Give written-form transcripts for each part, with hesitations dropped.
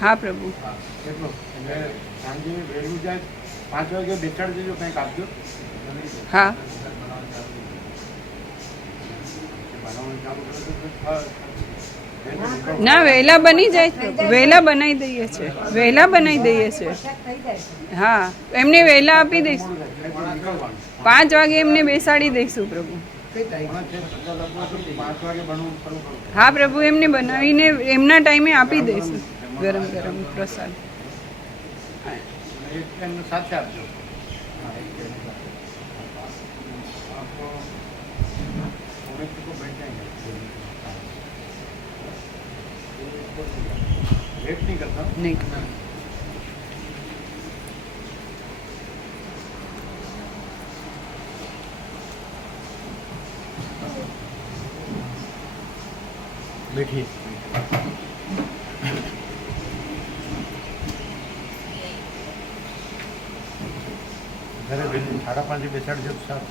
हाँ प्रभु सांजे वહેલું જાય 5 વાગે બેસાડી દેજો કંઈક આપજો हाँ ના વહેલા બની જાય વહેલા બનાવી દઈએ છે વહેલા બનાવી દઈએ છે હા એમને વહેલા આપી દઈશું 5 વાગે એમને બેસાડી દઈશું પ્રભુ હા પ્રભુ એમને બનાવીને એમના ટાઈમે આપી દઈશું ગરમ ગરમ પ્રસાદ સાથે આપજો लेट नहीं करता नहीं बैठिए ઘરે 5:30 બેસાડજો સાહેબ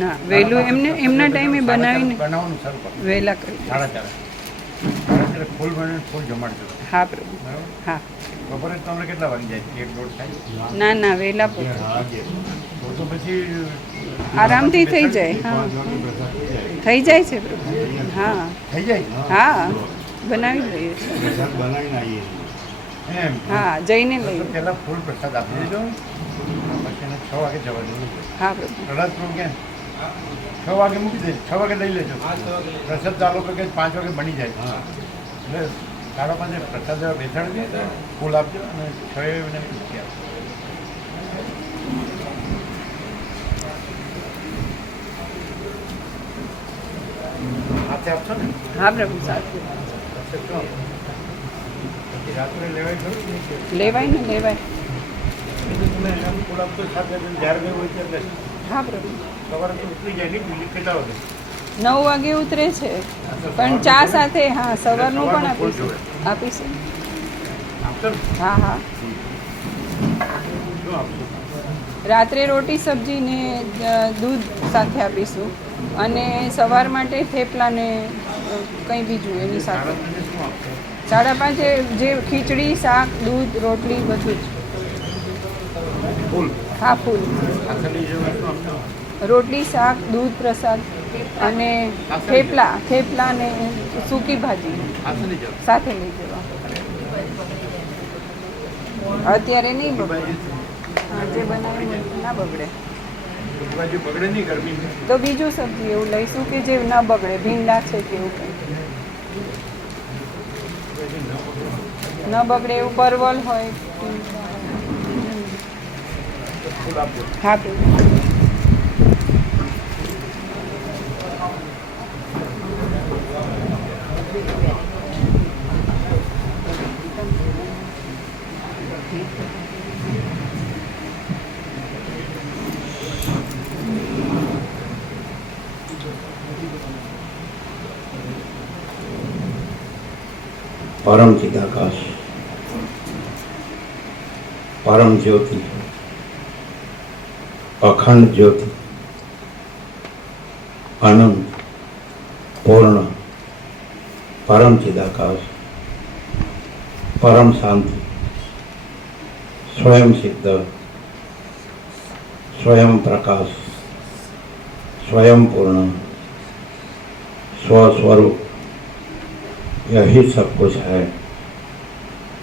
ના વહેલું એમને એમના ટાઈમે બનાવીને બનાવવાનું શરૂ કરો વહેલા કરી 4:30 ફૂલ બને ફૂલ જમાડજો હા પ્રભુ હા બપોરે તમને કેટલા વાગી જાય 1-1:30 થાય ના ના વહેલા પહોંચો તો પછી આરામથી થઈ જાય હા થઈ જાય છે પ્રભુ હા થઈ જાય હા બનાવી લઈએ છીએ બનાવીને આવીએ એમ હા જઈને લઈએ પહેલાં ફૂલ પ્રસાદ આપી દેજો પછી એને 6 વાગે જવા દેવું હા પ્રભુ કદાચ તો ક્યાં 6 વાગે મૂકી દે 6 વાગે લઈ લેજો પ્રસાદ ચાલો તો કે 5 વાગે બની જાય એટલે 5:30 પ્રસાદ બેસાડી દે ફૂલ આપજો અને 6 એને મૂકી આપજો હાથે આપશો ને હા પ્રભુ સાથે પછી રાત્રે લેવાય ખરું લેવાય ને લેવાય તમે ફૂલ આપતો સાથે જ્યારે ગયું હોય ત્યારે હા પ્રભુ સવારે તો ઉતરી જાય નહીં બીજી કેટલા વાગે 9 વાગે ઉતરે છે પણ ચા સાથે હા સવારનું પણ આપીશું આપીશું આપશો ને હા હા શું આપશો રાત્રે રોટી સબ્જી ને દૂધ સાથે આપીશું અને સવાર માટે થેપલા ને કંઈ બીજું એની સાથે 5:30 જે ખીચડી શાક દૂધ રોટલી બધું જ ફૂલ હા ફૂલ સાથે લઈ જવાનું શું આપશો રોટલી શાક દૂધ પ્રસાદ અને થેપલા ને સૂકી ભાજી સાથે લઈ જાઓ સાથે લઈ જવા અત્યારે નહીં બગડે હા જે બનાવ્યું ના બગડે બાજુ બગડે નહીં ગરમી તો બીજું સબ્જી એવું લઈશું કે જે ના બગડે ભીંડા છે કે એવું કંઈ ન બગડે એવું પરવલ હોય ફૂલ આપજો હા परम चिदाकाश परम ज्योति अखंड ज्योति अनंत पूर्ण परम चिदाकाश परम शांति स्वयं सिद्ध स्वयं प्रकाश स्वयं पूर्ण स्वस्वरूप यही सब कुछ है,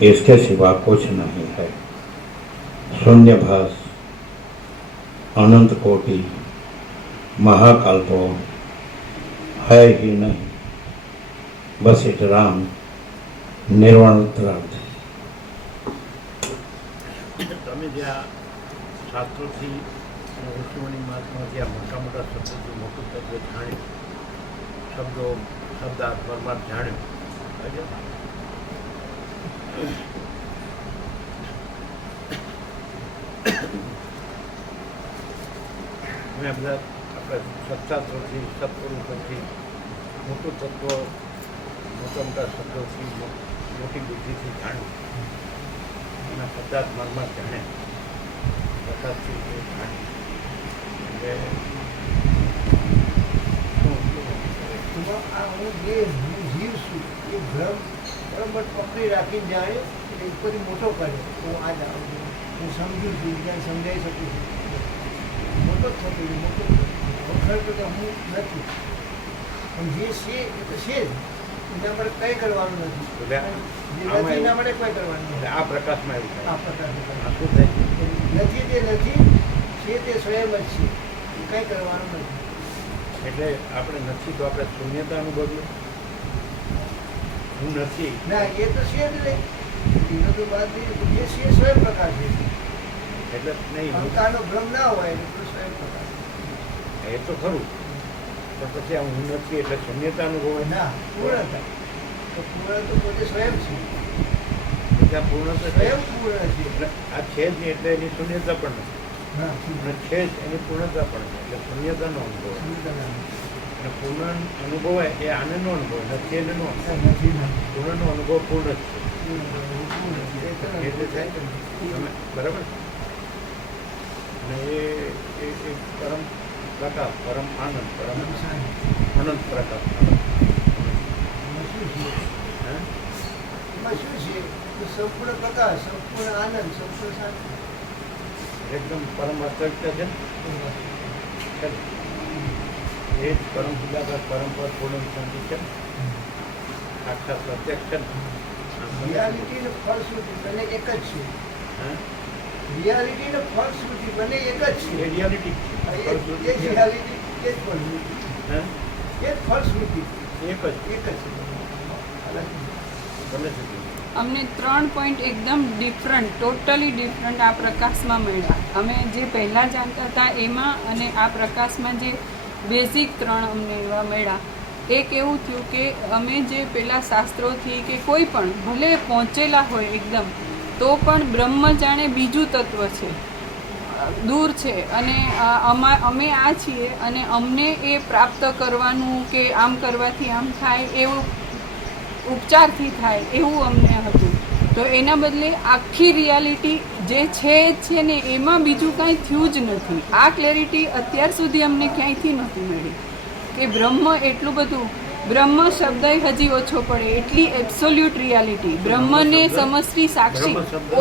इसके सिवा कुछ नहीं है। शून्यभास अनंत कोटि महाकल्पो है ही नहीं, बस इट राम निर्वाण उत्तरार्थ। તમે જે આ શાસ્ત્રોથી ઋષિમુનિ મહાત્માજી આ મોટા મોટા શબ્દોથી મોટું તત્વ જાણ્યું, શબ્દાર્થ પરમાર્થ જાણ્યું. મેં બધા આપણે સત્તાત્રોથી સત્પુરુષોથી મોટું તત્વ મોટા મોટા શબ્દોથી મોટી બુદ્ધિથી જાણ્યું, એના શબ્દાર્થ પરમાર્થ જાણે પ્રસાદથી જાણ્યું. આ હું જે જીવ છું એ ભ્રમ બરાબર પકડી રાખીને જાણે એ ઉપરથી મોટો કરે. હું આ જાણું છું, હું સમજું છું, બીજાને સમજાવી શકું છું, મોટો જ થતો મોટો ખરેખર તો હું નથી. પણ જે છે એ તો છે જ, એના માટે કંઈ કરવાનું નથી. જે નથી એના માટે કંઈ કરવાનું નથી. આ પ્રકાશમાં એવું થાય. આ પ્રકારનું શું થાય? નથી તે નથી છે તે સ્વયં જ છે, એ કંઈ કરવાનું નથી. એટલે આપણે નથી તો આપણે શૂન્યતા અનુભવીએ. હું નથી ના, એ તો છે જ નહીં. એનો તો બાદ જે છે સ્વયં પ્રકાશ છે. એટલે નહીં, અહંકારનો ભ્રમ ના હોય એટલે તો સ્વયં પ્રકાશ. એ તો ખરું, પણ પછી આ હું નથી એટલે શૂન્યતા અનુભવાય. ના, પૂર્ણતા તો પૂર્ણ તો પોતે સ્વયં છે, પછી આ પૂર્ણ તો સ્વયં પૂર્ણ છે. એટલે આ છે જ નહીં એટલે એની શૂન્યતા પણ નથી, હા, અને છે જ એની પૂર્ણતા પણ નથી. એટલે શૂન્યતાનો અનુભવ અને પૂર્ણ અનુભવાય એ આનંદનો અનુભવ નથી. એને નો નથી પૂર્ણનો અનુભવ પૂર્ણ જ છે. એટલે થાય તમે બરાબર. અને એ પરમ પ્રકાશ, પરમ આનંદ, પરમ અનંત પ્રકાશ. હા, એમાં શું છે? સંપૂર્ણ પ્રકાશ, સંપૂર્ણ આનંદ, સંપૂર્ણ શાંતિ. એકદમ પરમ વાસ્તવિકતા છે ને. ચાલો. એ જ પરમ સુદાકાશ, પરમ પદ, પૂર્ણ શાંતિ છે ને. સાક્ષાત પ્રત્યક્ષ છે ને. રિયાલિટી ને ફળશ્રુતિ બંને એક જ છે. હા, રિયાલિટી ને ફળશ્રુતિ બંને એક જ એ છે. રિયાલિટી એ જ રિયાલિટી, એ જ ફળશ્રુતિ, હા, એ જ ફળશ્રુતિ, એક જ એક જ છે. અલગ બને છે. અમને 3 પોઈન્ટ એકદમ ડિફરન્ટ, ટોટલી ડિફરન્ટ આ પ્રકાશમાં મળ્યા. અમે જે પહેલાં જાણતા હતા એમાં અને આ પ્રકાશમાં જે બેઝિક 3 અમને એવા મળ્યા. એક એવું થયું કે અમે જે પેલા શાસ્ત્રોથી કે કોઈ પણ ભલે પહોંચેલા હોય એકદમ, તો પણ બ્રહ્મ જાણે બીજું તત્વ છે, દૂર છે, અને અમે આ છીએ અને અમને એ પ્રાપ્ત કરવાનું કે આમ કરવાથી આમ થાય એવું ઉપચારથી થાય એવું અમને હતું. તો એના બદલે આખી રિયાલિટી જે છે ને એમાં બીજું કાંઈ થયું જ નથી. આ ક્લેરિટી અત્યાર સુધી અમને ક્યાંયથી નહોતી મળી કે બ્રહ્મ એટલું બધું, બ્રહ્મ શબ્દ હજી ઓછો પડે એટલી એબ્સોલ્યુટ રિયાલિટી, બ્રહ્મને સમષ્ટિ સાક્ષી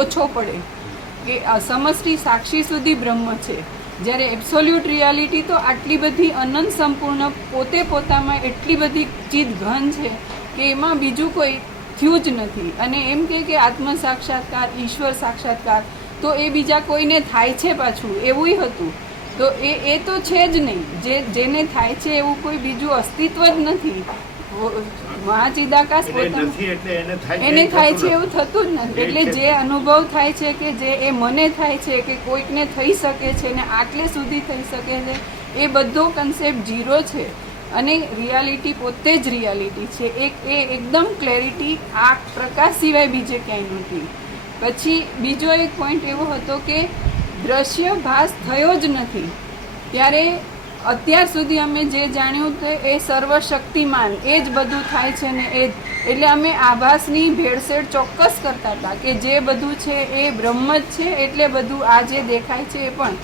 ઓછો પડે કે સમષ્ટિ સાક્ષી સુધી બ્રહ્મ છે, જ્યારે એબ્સોલ્યુટ રિયાલિટી તો આટલી બધી અનંત સંપૂર્ણ પોતે પોતામાં એટલી બધી ચીજ ઘન છે કે એમાં બીજું કોઈ થયું જ નથી. અને એમ કે આત્મ સાક્ષાત્કાર, ઈશ્વર સાક્ષાત્કાર તો એ બીજા કોઈને થાય છે પાછું એવું હતું. તો એ તો છે જ નહીં, જેને થાય છે એવું કોઈ બીજું અસ્તિત્વ જ નથી. મહાચિદાકાશ પોતાનું નથી એટલે એને થાય છે એવું થતું જ નથી. એટલે જે અનુભવ થાય છે કે જે એ મને થાય છે કે કોઈકને થઈ શકે છે ને આટલે સુધી થઈ શકે છે, એ બધો કન્સેપ્ટ ઝીરો છે અને રિયાલિટી પોતે જ રિયાલિટી છે. એ એકદમ ક્લેરિટી આ પ્રકાશ સિવાય બીજે ક્યાંય નહોતી. પછી બીજો એક પોઈન્ટ એવો હતો કે દ્રશ્ય ભાસ થયો જ નથી. ત્યારે અત્યાર સુધી અમે જે જાણ્યું તે એ સર્વશક્તિમાન, એ જ બધું થાય છે ને એ જ, એટલે અમે આભાસની ભેળસેળ ચોક્કસ કરતા હતા કે જે બધું છે એ બ્રહ્મ જ છે, એટલે બધું આ જે દેખાય છે એ પણ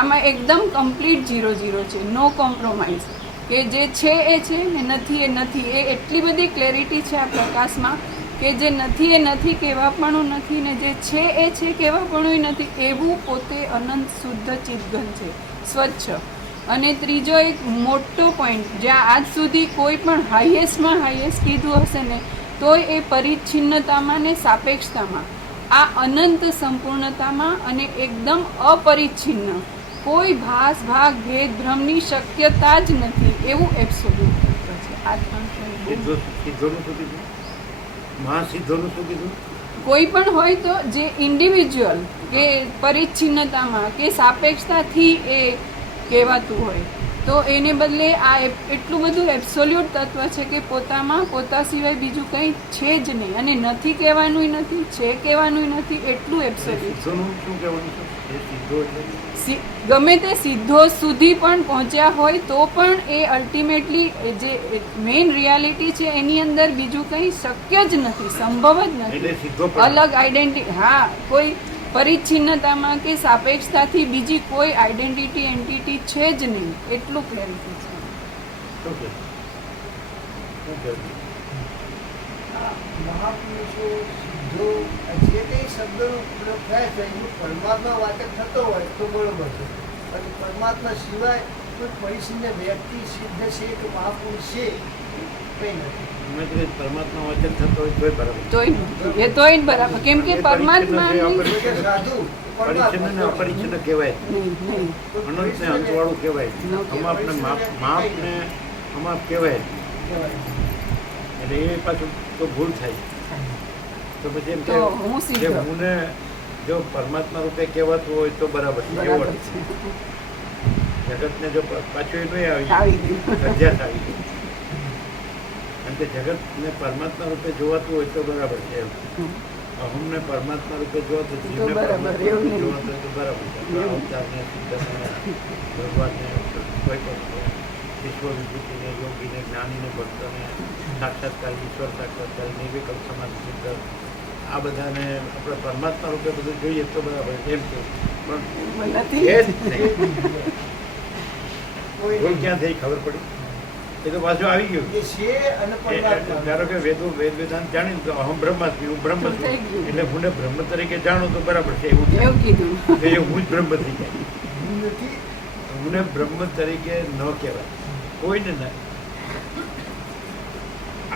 આમાં એકદમ કમ્પ્લીટ 0-0 છે, નો કોમ્પ્રોમાઇઝ. કે જે છે એ છે ને નથી એ નથી. એ એટલી બધી ક્લેરિટી છે આ પ્રકાશમાં કે જે નથી એ નથી કહેવાપણું નથી ને જે છે એ છે કહેવાપણું નથી. એવું પોતે અનંત શુદ્ધ ચિદઘન છે, સ્વચ્છ. અને ત્રીજો એક મોટો પોઈન્ટ, જ્યાં આજ સુધી કોઈ પણ હાઈએસ્ટમાં હાઈએસ્ટ કીધું હશે ને તોય એ પરિચ્છિન્નતામાં ને સાપેક્ષતામાં, આ અનંત સંપૂર્ણતામાં અને એકદમ અપરિચ્છિન્ન, કોઈ ભાસ ભાગ ભેદ ભ્રમની શક્યતા જ નથી એવું એબ્સોલ્યુટ તત્વ છે. સિદ્ધોનું શું કીધું? મહાસિદ્ધોનું શું કીધું? કોઈ પણ હોય તો જે ઇન્ડિવિજ્યુઅલ કે પરિચ્છિન્નતામાં કે સાપેક્ષતાથી એ કહેવાતું હોય તો એને બદલે આ એટલું બધું એબ્સોલ્યુટ તત્વ છે કે પોતામાં પોતા સિવાય બીજું કંઈ છે જ નહીં અને નથી કહેવાનુંય નથી છે કહેવાનુંય નથી એટલું એબ્સોલ્યુટ સિદ્ધોનું શું કહેવાનું છે એ સિદ્ધો એટલે ગમે તે સિદ્ધો સુધી પણ પહોંચ્યા હોય તો પણ એ અલ્ટિમેટલી જે મેઇન રિયાલિટી છે એની અંદર બીજું કંઈ શક્ય જ નથી, સંભવ જ એટલે નથી. સિદ્ધો પણ અલગ આઈડેન્ટિટી, હા, કોઈ પરિચ્છિન્નતામાં કે સાપેક્ષતાથી બીજી કોઈ આઈડેન્ટિટી એન્ટિટી છે જ નહીં, એટલું ક્લેરિટી છે. શું કે શું કહેવું? મહાપુરુષો સિદ્ધો જે કંઈ શબ્દનો પ્રયોગ થાય છે એનું પરમાત્મા વાચક થતો હોય તો બરોબર છે, અને પરમાત્મા સિવાય કોઈ પરિસ્થિતિને વ્યક્તિ સિદ્ધ છે કે મહાપુરુષ છે કંઈ નથી. મેં કીધું પરમાત્મા વચન થતો હોય તોય બરાબર. તોય નથી. એ તોય બરાબર, કેમ કે પરમાત્માની કોઈ કે સાધુ પરિચ્છિન્ન ને અપરિચ્છિન્ન કહેવાય, નહીં, નહીં. અનંત ને અંતવાળું કહેવાય, અમાપને માપ ને અમાપ કહેવાય. એટલે એ પાછું તો ભૂલ થાય. તો પછી એમ તો હું કે સિદ્ધ. હું ને જો પરમાત્મા રૂપે કહેવાતું હોય તો બરાબર છે. બરાબર એવું છે. જગતને જો પાછું એ નહીં આવી આવી ગયું. અધ્યાસ આવી ગયું. કારણ કે જગતને પરમાત્મા રૂપે જોવાતું હોય તો બરાબર છે એમ. અહમને પરમાત્મા રૂપે જોવાતું, જીવને બરાબર, પરમાત્મા એવું રૂપે નહીં. જોવાતું હોય તો બરાબર છે. અવતારને, સિદ્ધને, ભગવાનને, કોઈ પણ ઈશ્વર વિભૂતિને, યોગીને, જ્ઞાનીને, ભક્તને, સાક્ષાત્કાર, ઈશ્વર સાક્ષાત્કાર, નિર્વિકલ્પ સમાધિ સિદ્ધ, આ બધાને આપણે પરમાત્મા રૂપે બધું જોઈએ તો બરાબર છે એમ કે પણ નથી. એ જ નહીં. ભૂલ ક્યાં થઈ ખબર પડી? એ તો પાછું આવી ગયું. જે છે અને પરમાત્મા ધારો કે વેદ વેદાંત જાણીને તો અહમ બ્રહ્માસ્મિ, હું બ્રહ્મ છું, થઈ ગયું. એટલે હું બ્રહ્મ તરીકે જાણું તો બરાબર છે એવું છે. એવું કીધું. એ હું જ બ્રહ્મ થઈ જાય. નથી. હું બ્રહ્મ તરીકે ન કહેવાય કોઈને ના.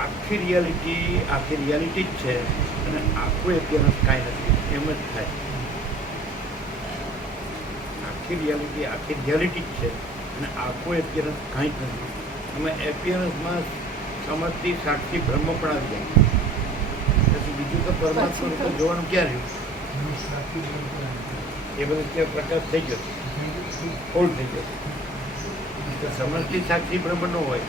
આખી રિયાલિટી જ છે અને આખું એપિયરન્સ કાંઈ નથી, એમ જ થાય. આખી રિયાલિટી જ છે અને આખું એપિયરન્સ કાંઈ જ નથી. અમે એપિયરન્સમાં સમજતી સાક્ષી બ્રહ્મ પણ આવી જાય. પછી બીજું તો પરમાત્મા રૂપે જોવાનું ક્યાં રહ્યું? એ બધું ત્યાં પ્રકાશ થઈ ગયો, ફોલ્ડ થઈ ગયો. તો સમજતી સાક્ષી બ્રહ્મ ન હોય,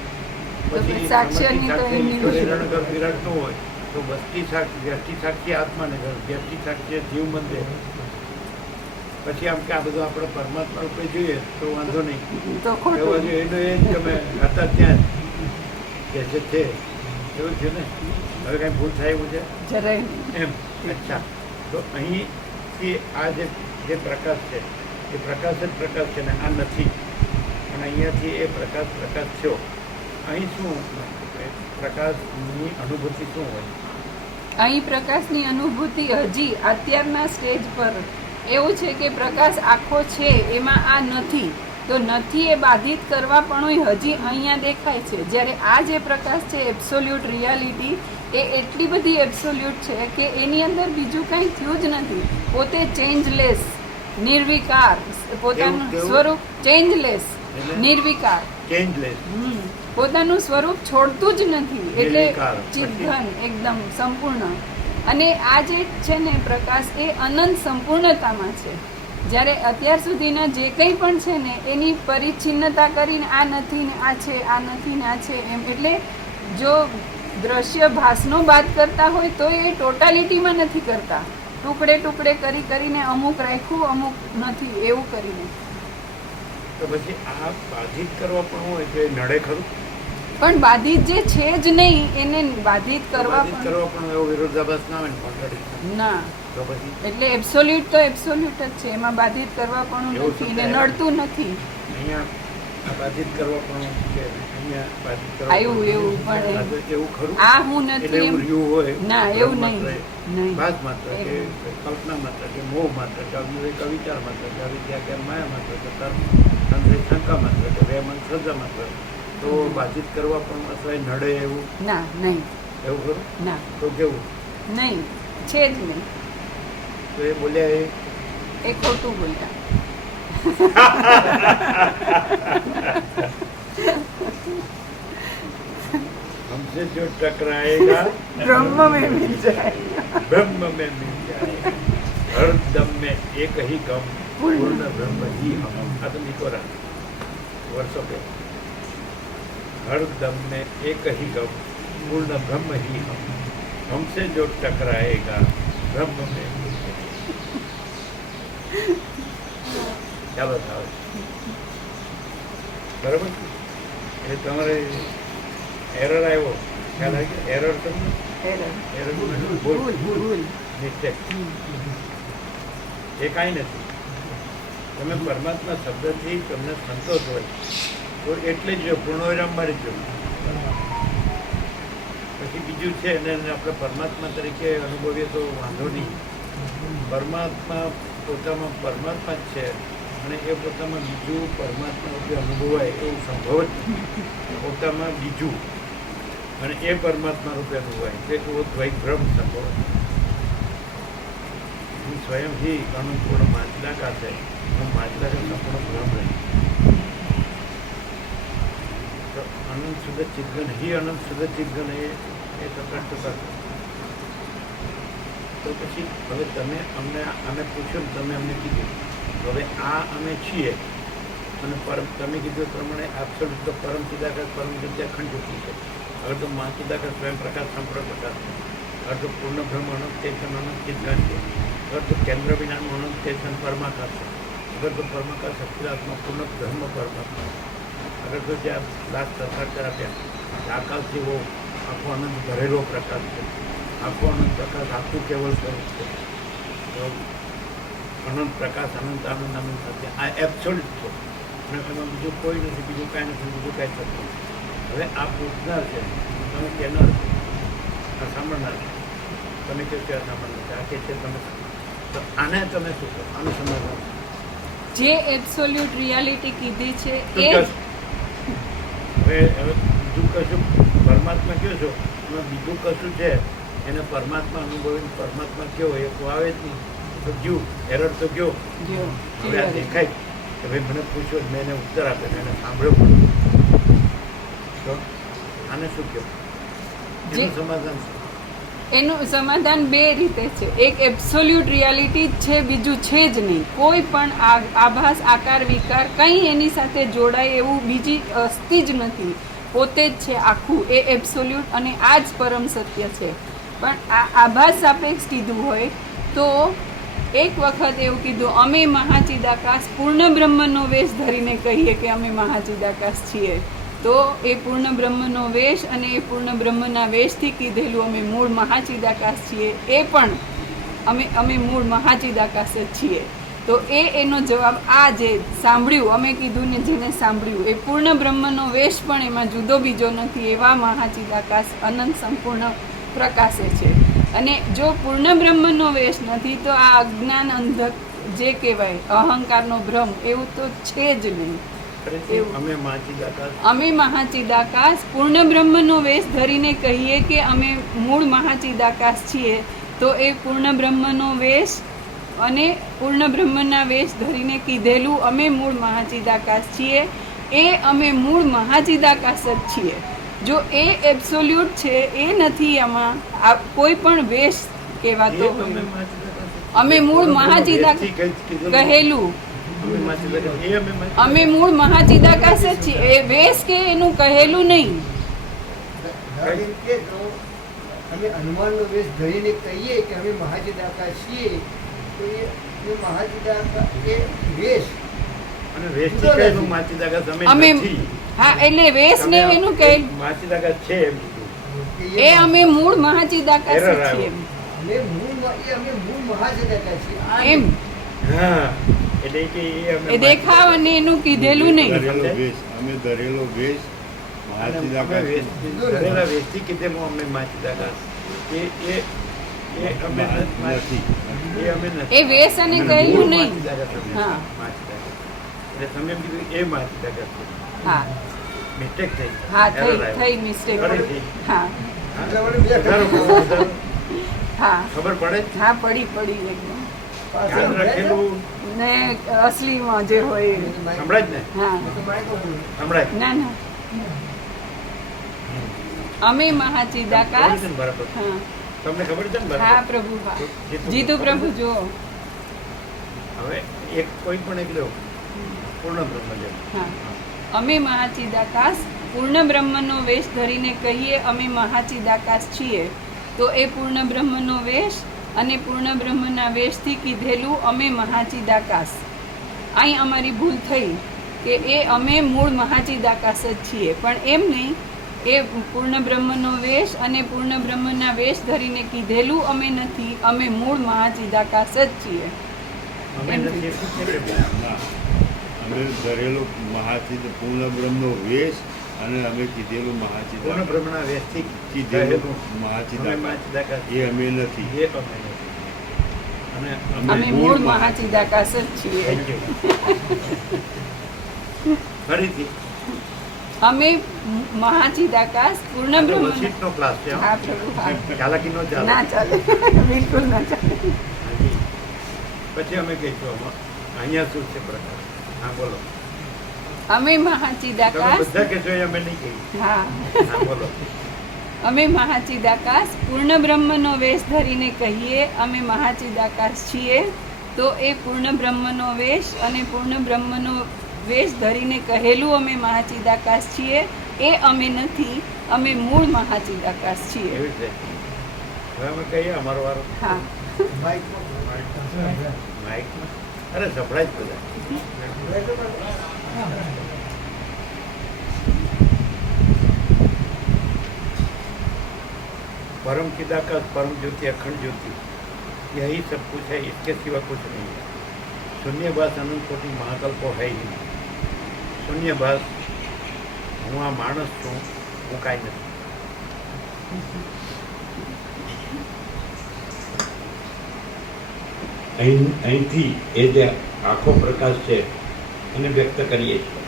પછી સાક્ષીની તો એની હિરણગર્ભ વિરાટ ન હોય તો વ્યષ્ટિ સાક્ષી આત્માને વ્યષ્ટિ સાક્ષી જીવ મંદે. પછી આમ કે આ બધું આપણે પરમાત્મા રૂપે જોઈએ તો વાંધો નહીં. તો એવા ખોટું. જો એનો એ જ તમે હતા ત્યાં કે જે છે એવું છે ને. હવે કાંઈ ભૂલ થાય એવું છે જરાય નહીં. એમ. અચ્છા, તો અહીંથી આ જે પ્રકાશ છે એ પ્રકાશ જ પ્રકાશ છે ને આ નથી. અને અહીંયાથી એ પ્રકાશ થયો. અહીં શું પ્રકાશની અનુભૂતિ શું હોય? અહીં પ્રકાશની અનુભૂતિ હજી અત્યારના સ્ટેજ પર એવું છે કે પ્રકાશ આખો છે એમાં આ નથી, તો નથી એ બાધિત કરવા પણ હજી અહીંયા દેખાય છે. જ્યારે આ જે પ્રકાશ છે એબ્સોલ્યુટ રિયાલિટી એ એટલી બધી એબ્સોલ્યુટ છે કે એની અંદર બીજું કંઈ થયું જ નથી. પોતે ચેન્જલેસ, નિર્વિકાર, પોતાનું કેવું? સ્વરૂપ ચેન્જલેસ, એટલે? નિર્વિકાર, ચેન્જલેસ. પોતાનું સ્વરૂપ છોડતું જ નથી, એટલે નિર્વિકાર. ચિદઘન, એકદમ સંપૂર્ણ. અને આ જે છે ને પ્રકાશ એ અનંત સંપૂર્ણતામાં છે. જ્યારે અત્યાર સુધીના જે કંઈ પણ છે ને એની પરિચ્છિન્નતા કરીને આ નથી ને આ છે, આ નથી ને આ છે એમ. એટલે જો દ્રશ્ય ભાસનો બાદ કરતા હોય તો એ ટોટાલિટીમાં નથી કરતા, ટુકડે ટુકડે કરીને અમુક રાખ્યું, અમુક નથી, એવું કરીને. તો પછી આ બાધિત કરવા પણ હોય તો એ નડે ખરું? પણ બાધિત જે છે જ નહીં એને બાધિત કરવા બાધિત પણ કરવા પણ એવો વિરોધાભાસ ના હોય ને contradiction. ના. તો પછી એટલે એબ્સોલ્યુટ તો એબ્સોલ્યુટ જ છે, એમાં બાધિત કરવા પણ એવું નથી ને શબ્દ નડતું નથી. અહીંયા આ બાધિત કરવા પણ કે અહીંયા બાધિત કરવા આવ્યું પણ એવું આ પણ તો એવું ખરું? આ હું એટલે નથી એવું એમ. રહ્યું હોય ના, એવું ભ્રમ નહીં. માત્ર, નહીં. ભાસ માત્ર કે એવું. કલ્પના માત્ર કે મોહ માત્ર કે અવિવેક અવિચાર માત્ર કે અવિદ્યા કે માયા માત્ર કે તર્ક સંશય શંકા માત્ર કે વેમન શ્રદ્ધા માત્ર, તો બાધિત કરવા પણ અથવા નડે એવું ના, નહીં, એવું ખરું? ના, તો કેવું? નહીં, છે જ નહીં. તો એ બોલ્યા એ ખોટું બોલ્યા. હમ हमसे जो टकराएगा બ્રહ્મ મેં મિલ જાય ब्रह्म में मिल जाएगा हर दम में एक ही गम पूर्ण ब्रह्म ही हम आदमी को रहा वर्षों के हर दम में एक ही गम पूर्ण ब्रह्म ही हम हमसे जो टकराएगा ब्रह्म में क्या बताओ बराबर એટલે તમારે એરર આવ્યો ખ્યાલ આવી ગયો એરર તમને એરર ભૂલ ભૂલ મિસ્ટેક એ કાંઈ નથી તમે પરમાત્મા શબ્દથી તમને સંતોષ હોય તો એટલે જ જો પૂર્ણવિરામ મારી જો પછી બીજું છે અને આપણે પરમાત્મા તરીકે અનુભવીએ તો વાંધો નહીં પરમાત્મા પોતામાં પરમાત્મા જ છે અને એ પોતામાં બીજું પરમાત્મા રૂપે અનુભવાય એવું સંભવ જ નથી પોતામાં બીજું અને એ પરમાત્મા રૂપે અનુભવાય તે દ્વૈત ભ્રમ સંભવ હું સ્વયં ही અનંતપૂર્ણ માછલા का है हम माछला का संपूर्ण भ्रम रही तो अनंत शुद्ध चिदघन ही अनंत शुद्ध चिदघन એ તટસ્થતા તો પછી હવે તમે અમને અમે પૂછ્યું તમે અમને કીધું હવે આ અમે છીએ અને તમે કીધું પ્રમાણે એબ્સોલ્યુટ તો પરમ ચિદાકાશ પરમ વિદ્યા ખંડજ્યોતિ છે અગર તો મા ચિદાકાશ સ્વયં પ્રકાશ સંપૂર્ણ પ્રકાશ છે અગર તો પૂર્ણ બ્રહ્મ અનંત ચેતન અનંત ચિદઘન છે અગર તો કેન્દ્ર વિનાનું અનંત ચેતન પરમાકાશ છે અગર તો પરમાકાશ સચ્ચિદાત્મા પૂર્ણ બ્રહ્મ પરમાત્મા અગર તો જ્યાં લાસ્ટ સત્તાચાર આપ્યા આકાશ જેવો આખો અનંત ભરેલો પ્રકાશ છે આખો અનંત પ્રકાશ આખું કેવળ સ્વરૂપ છે તો અનંત પ્રકાશ અનંત આનંદ આનંદ સાથે આ એબ્સોલ્યુટ છે અને એમાં બીજું કોઈ નથી બીજું કાંઈ નથી બીજું કાંઈ થતું નથી હવે આ પૂછનાર છે તમે કહેનાર છો આ સાંભળનાર છે તમે કહો કે આ સાંભળનાર છે આ કે છે તમે તો આને તમે શું કહો આનું સમાધાન જે એબ્સોલ્યુટ રિયાલિટી કીધી છે શું એ કહો છો? હવે બીજું કશું પરમાત્મા કહો છો એમાં બીજું કશું છે એને પરમાત્મા અનુભવીને પરમાત્મા કયો એ તો આવે જ નહીં તો ગયું એરર તો ગયો જો હવે આ દેખાય કે ભાઈ મને પૂછ્યો મેં એને ઉત્તર આપ્યો મેં એને સાંભળ્યો પણ તો આને શું કહ્યું એનું સમાધાન શું એનું સમાધાન બે રીતે છે એક એબ્સોલ્યુટ રિયાલિટી જ છે બીજું છે જ નહીં કોઈ પણ આભાસ આકાર વિકાર કંઈ એની સાથે જોડાય એવું બીજી અસ્તિ જ નથી પોતે જ છે આખું એ એબ્સોલ્યુટ અને આ જ પરમ સત્ય છે પણ આ આભાસ સાપેક્ષ કીધું હોય તો એક વખત એવું કીધું અમે મહાચિદાકાશ પૂર્ણ બ્રહ્મનો વેશ ધરીને કહીએ કે અમે મહાચિદાકાશ છીએ તો એ પૂર્ણ બ્રહ્મનો વેશ અને એ પૂર્ણ બ્રહ્મના વેશથી કીધેલું અમે મૂળ મહાચિદાકાશ છીએ એ પણ અમે મૂળ મહાચિદાકાશ જ છીએ તો એનો જવાબ આ જે સાંભળ્યું અમે કીધું ને જેને સાંભળ્યું એ પૂર્ણ બ્રહ્મનો વેશ પણ એમાં જુદો બીજો નથી એવા મહાચિદાકાશ અનંત સંપૂર્ણ પ્રકાશે છે અને જો પૂર્ણ બ્રહ્મનો વેશ નથી તો આ અજ્ઞાન અંધક જે કહેવાય અહંકારનો ભ્રમ એવું તો છે જ નહીં અમે મહાચિદાકાશ પૂર્ણ બ્રહ્મનો વેશ ધરીને કહીએ કે અમે મૂળ મહાચિદાકાશ છીએ તો એ પૂર્ણ બ્રહ્મનો વેશ અને પૂર્ણ બ્રહ્મના વેશ ધરીને કીધેલું અમે મૂળ મહાચિદાકાશ છીએ એ અમે મૂળ મહાચિદાકાશ જ છીએ જો એ એબ્સોલ્યુટ છે એ નથી આમાં કોઈ પણ વેશ કહેવાતો હોય અમે મૂળ મહાચિદાકાશ કહેલું અમે મૂળ મહાચિદાકાશ જ છીએ એ વેશ કે એનું કહેલું નહીં અમે હનુમાનનો વેશ ધરીને કહીએ કે અમે મહાચિદાકાશ છીએ તો એ મહાચિદાકાશ એ વેશ અને વેશથી કહેલું મહાચિદાકાશ અમે નથી હા એટલે વેશ ને એનું કહે મહાચિદાકાશ છે એમ એ અમે મૂળ મહાચિદાકાશ જ છીએ અમે મૂળ મહાચિદાકાશ છીએ એમ હા એટલે કે એ દેખાવ અને એનું કીધેલું નહીં અમે ધરેલો વેશ ધરેલા વેશથી કીધેલું અમે મહાચિદાકાશ એ અમે નથી એ અમે નથી એ વેશ અને કહેલું નહીં હા એટલે તમે એમ કીધું એ મહાચિદાકાશ છે હા મિસ્ટેક થઈ હા થઈ મિસ્ટેક હા હા ખબર પડે હા પડી એકદમ યાદ રાખેલું ને અસલીમાં જે હોય સંભળાય જ ને હા સંભળાય ના ના અમે મહાચિદાકાશ. ખબર છે ને બરાબર? હા તમને ખબર છે ને બરાબર? હા પ્રભુ, હા જીતુ પ્રભુ જો. હવે એક કોઈ પણ એક લો પૂર્ણ બ્રહ્મ લો. હા અમે મહાચિદાકાશ પૂર્ણ બ્રહ્મનો વેશ ધરીને કહીએ અમે મહાચિદાકાશ છીએ, તો એ પૂર્ણ બ્રહ્મનો વેશ અને પૂર્ણ બ્રહ્મના વેશથી કીધેલું અમે મહાચિદાકાશ. અહીં અમારી ભૂલ થઈ કે એ અમે મૂળ મહાચિદાકાશ જ છીએ, પણ એમ નહીં, એ પૂર્ણ બ્રહ્મનો વેશ અને પૂર્ણ બ્રહ્મના વેશ ધરીને કીધેલું અમે નથી, અમે મૂળ મહાચિદાકાશ જ છીએ. અમે નથી એટલું જ છે કે ના, અમે ધરેલો મહાચિદ પૂર્ણ બ્રહ્મનો વેશ અને અમે કીધેલું મહાચિદ પૂર્ણ બ્રહ્મના વેશથી કીધેલું અમે મહાચિદ મહાચિદાકાશ એ અમે નથી. એ અમે નથી. અને અમે મૂળ મહાચિદાકાશ જ છીએ. Thank you. ફરીથી અમે મહાચિદાકાશ પૂર્ણ બ્રહ્મ. વસીટનો ક્લાસ છે હા પ્રભુ, હા. ચાલાકી નો ચાલે. ના ચાલે, બિલકુલ ના ચાલે. હાજી. પછી અમે કહીશું આમાં અહીંયા શું છે પ્રકાશ. હા બોલો. અમે તમે મહાચિદાકાશ. બધા કહેશો એ અમે નહીં કહીએ. હા હા બોલો. અમે મહાચિદાકાશ પૂર્ણ બ્રહ્મનો વેશ ધરીને કહીએ અમે મહાચિદાકાશ છીએ, તો એ પૂર્ણ બ્રહ્મનો વેશ અને પૂર્ણ બ્રહ્મનો વેશ ધરીને કહેલું અમે મહાચિદાકાશ છીએ, એ અમે નથી, અમે મૂળ મહાચિદાકાશ છીએ. એવી રીતે હવે અમે કહીએ અમારો વારો. હા માઇકમાં અરે સભળાય જ બધા. परम चिदाकाश परम ज्योति अखंड ज्योति यही सब कुछ है, इसके सिवा कुछ नहीं है. शून्यभास अनंत कोटि महाकल्पो है ही नहीं. शून्यभास હું આ માણસ છું, હું કાંઈ નથી. અહીંથી એ જે આખો પ્રકાશ છે એને વ્યક્ત કરીએ છીએ.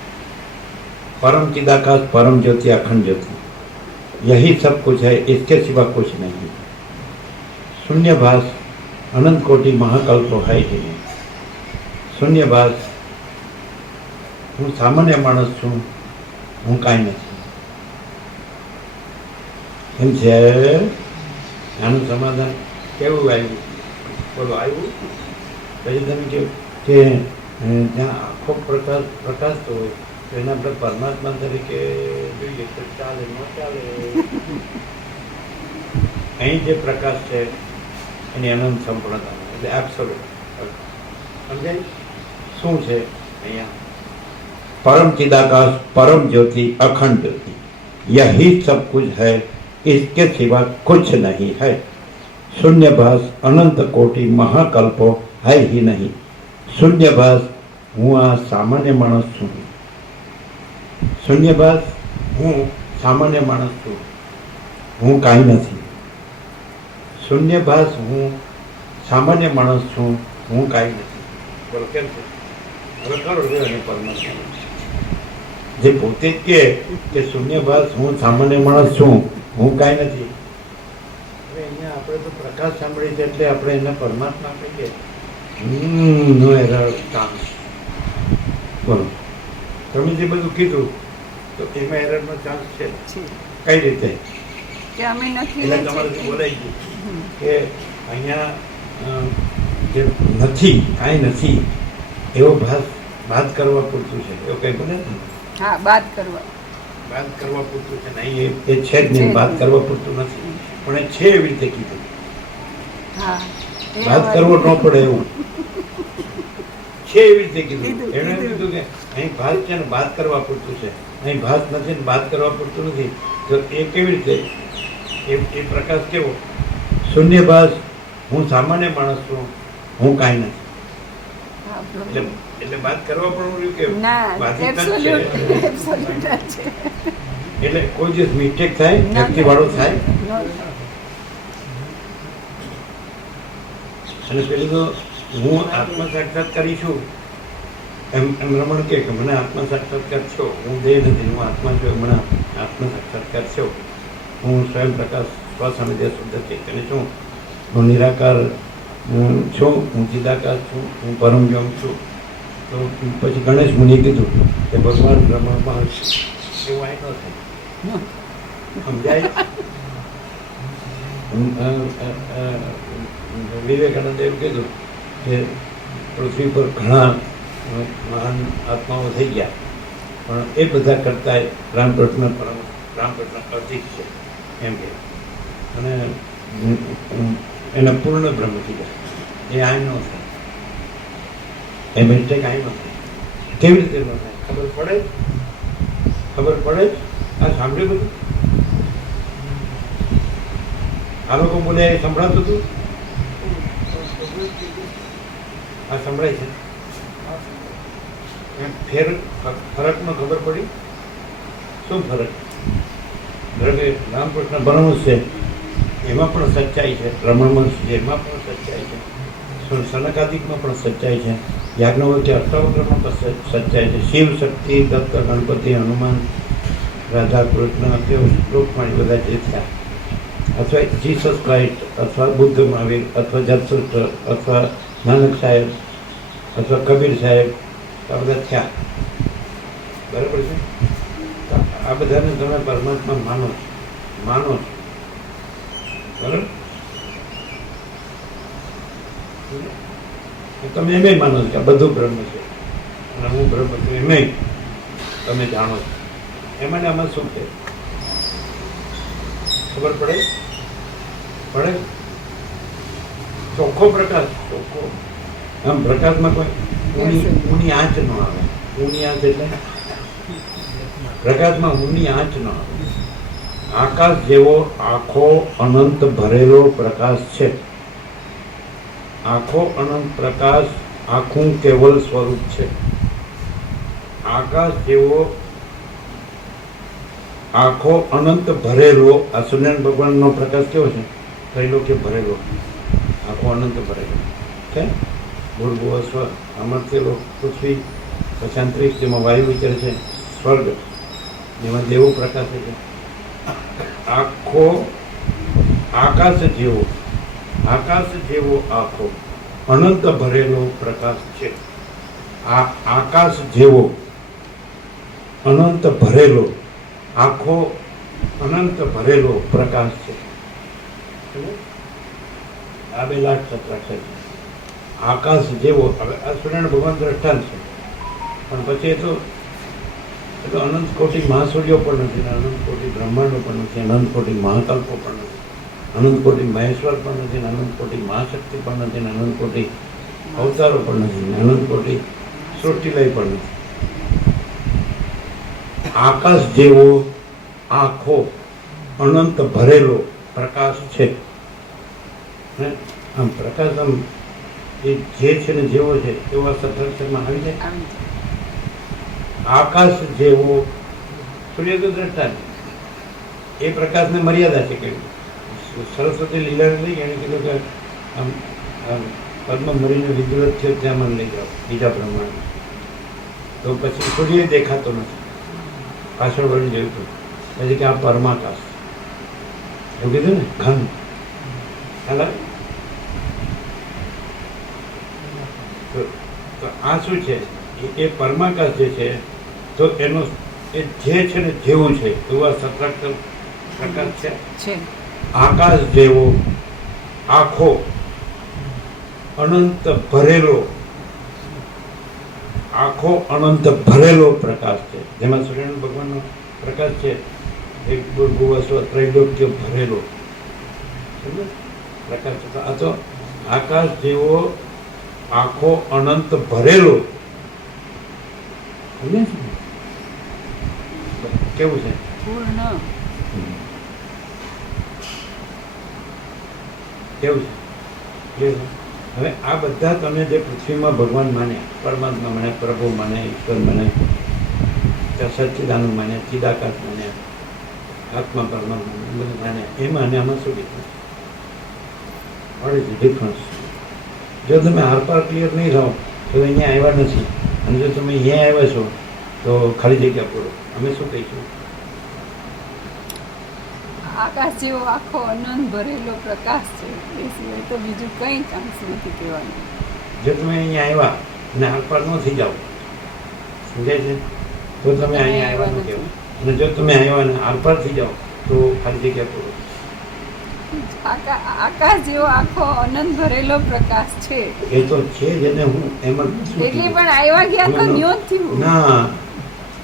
परम चिदाकाश परम ज्योति अखंड ज्योति यही सब कुछ है, इसके सिवा कुछ नहीं. शून्यभास अनंत कोटि महाकल्पो है ही नहीं. शून्यभास હું સામાન્ય માણસ છું, હું કાંઈ નથી. એમ છે. આનું સમાધાન કેવું આવ્યું? બોલો આવ્યું? પછી તમે કહ્યું કે ત્યાં આખો પ્રકાશતો હોય તો એને આપણે પરમાત્મા તરીકે જોઈએ તો ચાલે ન ચાલે. અહીં જે પ્રકાશ છે એની અનંત સંપૂર્ણતા એટલે એબ્સોલ્યુટ સમજાય. શું છે અહીંયા? परम चिदाकाश परम ज्योति अखंड ज्योति यही सब कुछ है, इसके सिवा कुछ नहीं है. शून्यभास अनंत कोटि महाकल्पो है ही नहीं. शून्यभास હું આ સામાન્ય માણસ છું. શૂન્યભાસ હું સામાન્ય માણસ છું, હું કાંઈ નથી. શૂન્યભાસ હું સામાન્ય માણસ છું, હું કાંઈ નથી. બોલો કેમ છે? હવે કરો અને પરમાત્મા જે પોતે જ કે શૂન્યભાસ હું સામાન્ય માણસ છું, હું કાંઈ નથી. હવે અહીંયા આપણે તો પ્રકાશ સાંભળી છે એટલે આપણે એને પરમાત્મા કહીએ. નો એરર ચાન્સ. બોલો તમે જે બધું કીધું તો એમાં એરરનો ચાન્સ છે. કઈ રીતે? કે અમે નથી એટલે ને તમારે છીએ. બોલાઈ ગયું કે અહીંયા જે નથી, કાંઈ નથી એવો વાત કરવા પૂરતું છે. એવું કંઈ બોલે ને? હા બાદ કરવા. વાત કરવા પૂરતું છે. નહીં એ છે જ નહીં, વાત કરવા પૂરતું નથી, પણ એ છે એવી રીતે કીધું. હા એ વાત અમારી- કરવો ન પડે એવું છે એવી રીતે કીધું. કીધું, એમણે કીધું. કીધું કે અહીં ભાત છે ને વાત કરવા પૂરતું છે, અહીં ભાત નથી ને વાત કરવા પૂરતું નથી. તો એ કેવી રીતે? એ પ્રકાશ કેવો? શૂન્યભાસ હું સામાન્ય માણસ છું, હું કાંઈ નથી. હા, પ્રભુ. એટલે વાત કરવા પણ રહ્યું કે ના બાધિત જ છે. એબ્સોલ્યુટ એબ્સોલ્યુટ છે. એટલે કોઈ દિવસ મિસ્ટેક થાય, ના વ્યક્તિ વાળો થાય. ન થાય. અને પેલું તો હું આત્મ સાક્ષાત્કારી છું એમ રમણ કે મને આત્મ સાક્ષાત્કાર છો, હું દેહ નથી, હું આત્મા છું, મને આત્મ સાક્ષાત્કાર છો. હું સ્વયં પ્રકાશ સ્વસમિધ્ય શુદ્ધ ચૈતન્ય છું, હું નિરાકાર છું, હું ચિદાકાશ છું, હું પરમવ્યોમ છું. તો પછી ગણેશ મુનિએ કીધું કે ભગવાન બ્રહ્મામાં એવું અહીં ન થાય. સમજાય? વિવેકાનંદે એવું કીધું કે પૃથ્વી પર ઘણા મહાન આત્માઓ થઈ ગયા, પણ એ બધા કરતા રામકૃષ્ણ અધિક છે એમ કે, અને એના પૂર્ણ બ્રહ્મ થઈ ગયા. એ આય ન થાય, એ મિસ્ટેક આય ન થાય. કેવી રીતે ન થાય? ખબર પડે? આ સાંભળ્યું બધું? આ લોકો બોલ્યા એ સંભળાતું હતું? આ સંભળાય છે? ફરકમાં ખબર પડી? શું ફરક? રામકૃષ્ણ પરમહંસ છે એમાં પણ સચ્ચાઈ છે, રમણ છે એમાં પણ સચ્ચાઈ છે, સનકાદિકમાં પણ સચ્ચાઈ છે, યાજ્ઞવલ્ક્ય અષ્ટાવક્રમાં પણ સચ્ચાઈ છે, શિવ શક્તિ દત્ત ગણપતિ હનુમાન રાધા કૃષ્ણ તેઓ લોકવાણી બધા જે થયા, અથવા જીસસ ક્રાઇસ્ટ અથવા બુદ્ધ મહાવીર અથવા જતસુત્ર અથવા નાનક સાહેબ અથવા કબીર સાહેબ આ બધા થયા. બરાબર છે? આ બધાને તમે પરમાત્મા માનો છો. બરાબર? તમે એમ માનો છો કે આ બધું બ્રહ્મ છે અને હું બ્રહ્મ છું એમ તમે જાણો છો. એમાં આમાં શું છે? ખબર પડે? ચોખ્ખો પ્રકાશ, ચોખ્ખો. આમ પ્રકાશમાં કોઈ ઊની આંચ ન આવે. ઊની આંચ એટલે પ્રકાશમાં ઊની આંચ ન આવે. આકાશ જેવો આખો અનંત ભરેલો પ્રકાશ છે. આખો અનંત પ્રકાશ આખું કેવલ સ્વરૂપ છે. આકાશ જેવો આખો અનંત ભરેલો, આ સૂર્યનારાયણ ભગવાનનો પ્રકાશ કેવો છે? ત્રૈલોક્ય ભરેલો, આખો અનંત ભરેલો છે. ભૂર્ભુવ સ્વ અમર્ત્ય પૃથ્વી, પછી અંતરિક્ષ જેમાં વાયુ વિચરે છે, સ્વર્ગ જેમાં દેવો પ્રકાશે છે. આખો આકાશ જેવો આખો અનંત ભરેલો પ્રકાશ છે. આ આકાશ જેવો અનંત ભરેલો આખો અનંત ભરેલો પ્રકાશ છે. આ બે લાખ સત્રાક્ષર છે. આકાશ જેવો, હવે આ સૂર્યનારાયણ ભગવાન દ્રષ્ટાંત છે, પણ પછી એ તો અનંત કોટી મહાસૂર્યો પણ નથી, અનંત કોટી બ્રહ્માંડો પણ નથી, અનંત કોટી મહાકલ્પો પણ નથી, અનંત કોટી મહેશ્વર પણ નથી, અનંત કોટી મહાશક્તિ પણ નથી, અનંત કોટી અવતારો પણ નથી, અનંત કોટી સૃષ્ટિલય પણ નથી. આકાશ જેવો આખો અનંત ભરેલો પ્રકાશ છે. આમ પ્રકાશ આમ એ જે છે ને જેવો છે એવો સત્રાક્ષરમાં આવી જાય. આકાશ જેવો સૂર્ય તો દ્રષ્ટાંત, એ પ્રકાશને મર્યાદા છે. કે સરસ્વતી લીલા લઈ એને કીધું કે આમ પદ્મ મરીને વિદ્યુત થયો ત્યાં મને લઈ જાઓ બીજા બ્રહ્માંડ. તો પછી સૂર્ય દેખાતો નથી, પાછળ વળી જોયું હતું પછી કે આ પરમાકાશ એવું કીધું ને, ઘન. ખ્યાલ આવે? તો આ શું છે? એ પરમાકાશ જે છે તો એનો એ જે છે ને જેવું છે એવા સત્રાક્ષર પ્રકાશ છે. આકાશ જેવો આખો અનંત ભરેલો, આખો અનંત ભરેલો પ્રકાશ છે. જેમાં સૂર્યનારાયણ ભગવાનનો પ્રકાશ છે એક ભૂર્ભુવસ્વ ત્રૈલોક્ય ભરેલો પ્રકાશ છે. આ તો આકાશ જેવો આખો અનંત ભરેલો. કેવું છે? પૂર્ણ. કેવું છે? હવે આ બધા તમે જે પૃથ્વીમાં ભગવાન માને, પરમાત્મા માને, પ્રભુ માને, ઈશ્વર માને, સચ્ચિદાનંદ માને, ચિદાકાશ માને, આત્મા પરમાત્મા બધું માને, એમાં અને આમાં શું difference? What is the difference? જો તમે આરપાર ક્લિયર નહીં રહો તો અહીંયા આવ્યા નથી, અને જો તમે અહીંયા આવ્યા છો તો ખાલી જગ્યા પૂરો. અમે શું કહીશું? આકાશ જેવો આખો અનંત ભરેલો પ્રકાશ છે, એ સિવાય તો બીજું કંઈ ચાન્સ નથી કહેવાનું. જો તમે અહીંયા આવ્યા અને આરપાર ન થઈ જાઓ, સમજાય છે? તો તમે અહીંયા આવ્યા ન કહેવાય. અને જો તમે આવ્યા અને આરપાર થઈ જાઓ તો ખાલી જગ્યા પૂરો. આકાશ જેવો આખો આનંદ ભરેલો પ્રકાશ છે. એ તો છે જ એને હું એમ જ શું એટલે કીધું? પણ આવ્યા ગયા તો ના, ન્યો જ થયું. ના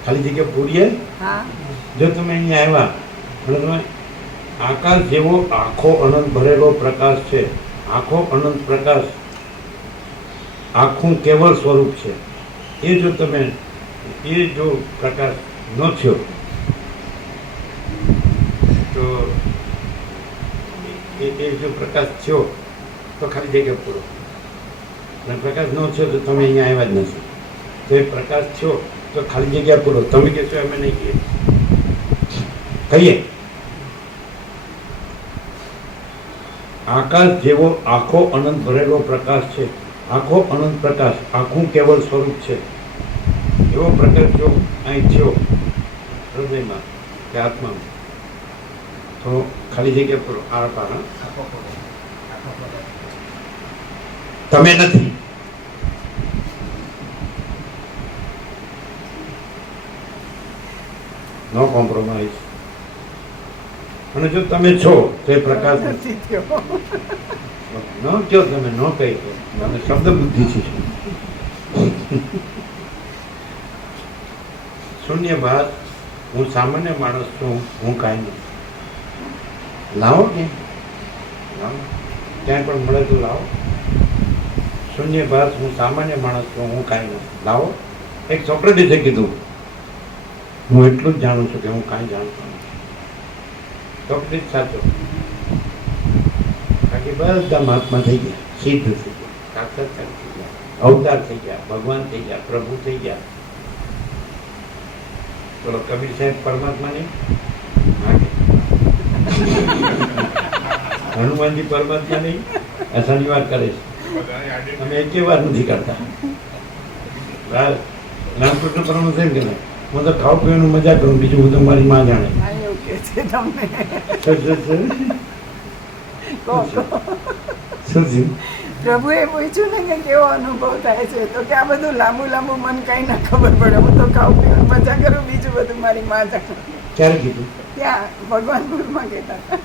ખાલી જગ્યા પૂરીએ. હા જો તમે અહીંયા આવ્યા અને તમે આકાશ જેવો આખો અનંત ભરેલો પ્રકાશ છે. આખો અનંત પ્રકાશ આખું કેવળ સ્વરૂપ છે. એ જો તમે એ જો પ્રકાશ ન થયો તો એ જો પ્રકાશ થયો તો ખાલી જગ્યા પૂરો. અને પ્રકાશ ન થયો તો તમે અહીંયા આવ્યા જ નથી. તો એ પ્રકાશ થયો તો ખાલી જગ્યા પૂરો. તમે કહેશો અમે નહીં કહીએ. આકાશ જેવો આખો અનંત ભરેલો પ્રકાશ છે. આખો અનંત પ્રકાશ આખું કેવળ સ્વરૂપ છે. એવો પ્રકાશ જો અહીં થયો હૃદયમાં કે આત્મામાં તો ખાલી જગ્યા પૂરો. આરપાર તમે નથી. No compromise. અને જો તમે છો તો એ પ્રકાશ નથી થયો. ન કહો તમે ન કહી દો. તમે શબ્દ બુદ્ધિ છે. શૂન્ય ભાત હું સામાન્ય માણસ છું. હું કાંઈ નથી. લાવો કે લાવો ક્યાંય પણ મળે તો લાવો. શૂન્ય ભાત હું સામાન્ય માણસ છું. હું કાંઈ નથી. લાવો. એક સોક્રેટીસે કીધું હું એટલું જ જાણું છું કે હું કાંઈ જાણતો નથી. સોક્રેટીસ સાચો. બાકી બધા મહાત્મા થઈ ગયા, સિદ્ધ થઈ ગયા, સાક્ષાત્કાર થઈ ગયા, અવતાર થઈ ગયા, ભગવાન થઈ ગયા, પ્રભુ થઈ ગયા. બોલો કબીર સાહેબ પરમાત્મા નહીં? હનુમાનજી પરમાત્મા નહીં? આ શનિવાર કરે છે. તમે એક વાર નથી કરતા. રામકૃષ્ણ પરમહંસ એમ કે હું તો ખાવ પીવાનું મજા કરું, બીજું બધું મારી માં જાણે. હા, એવું કે છે તમને. કહો, કહો. શું થયું? પ્રભુએ પૂછ્યું ને કે કેવો અનુભવ થાય છે, તો કે આ બધું લાંબુ લાંબુ મન કઈ ના ખબર પડે, હું તો ખાઉં પીવું મજા કરું, બીજું બધું મારી માં જાણે. ક્યારે કીધું? ત્યાં ભગવાનપુરમાં કહેતા હતા.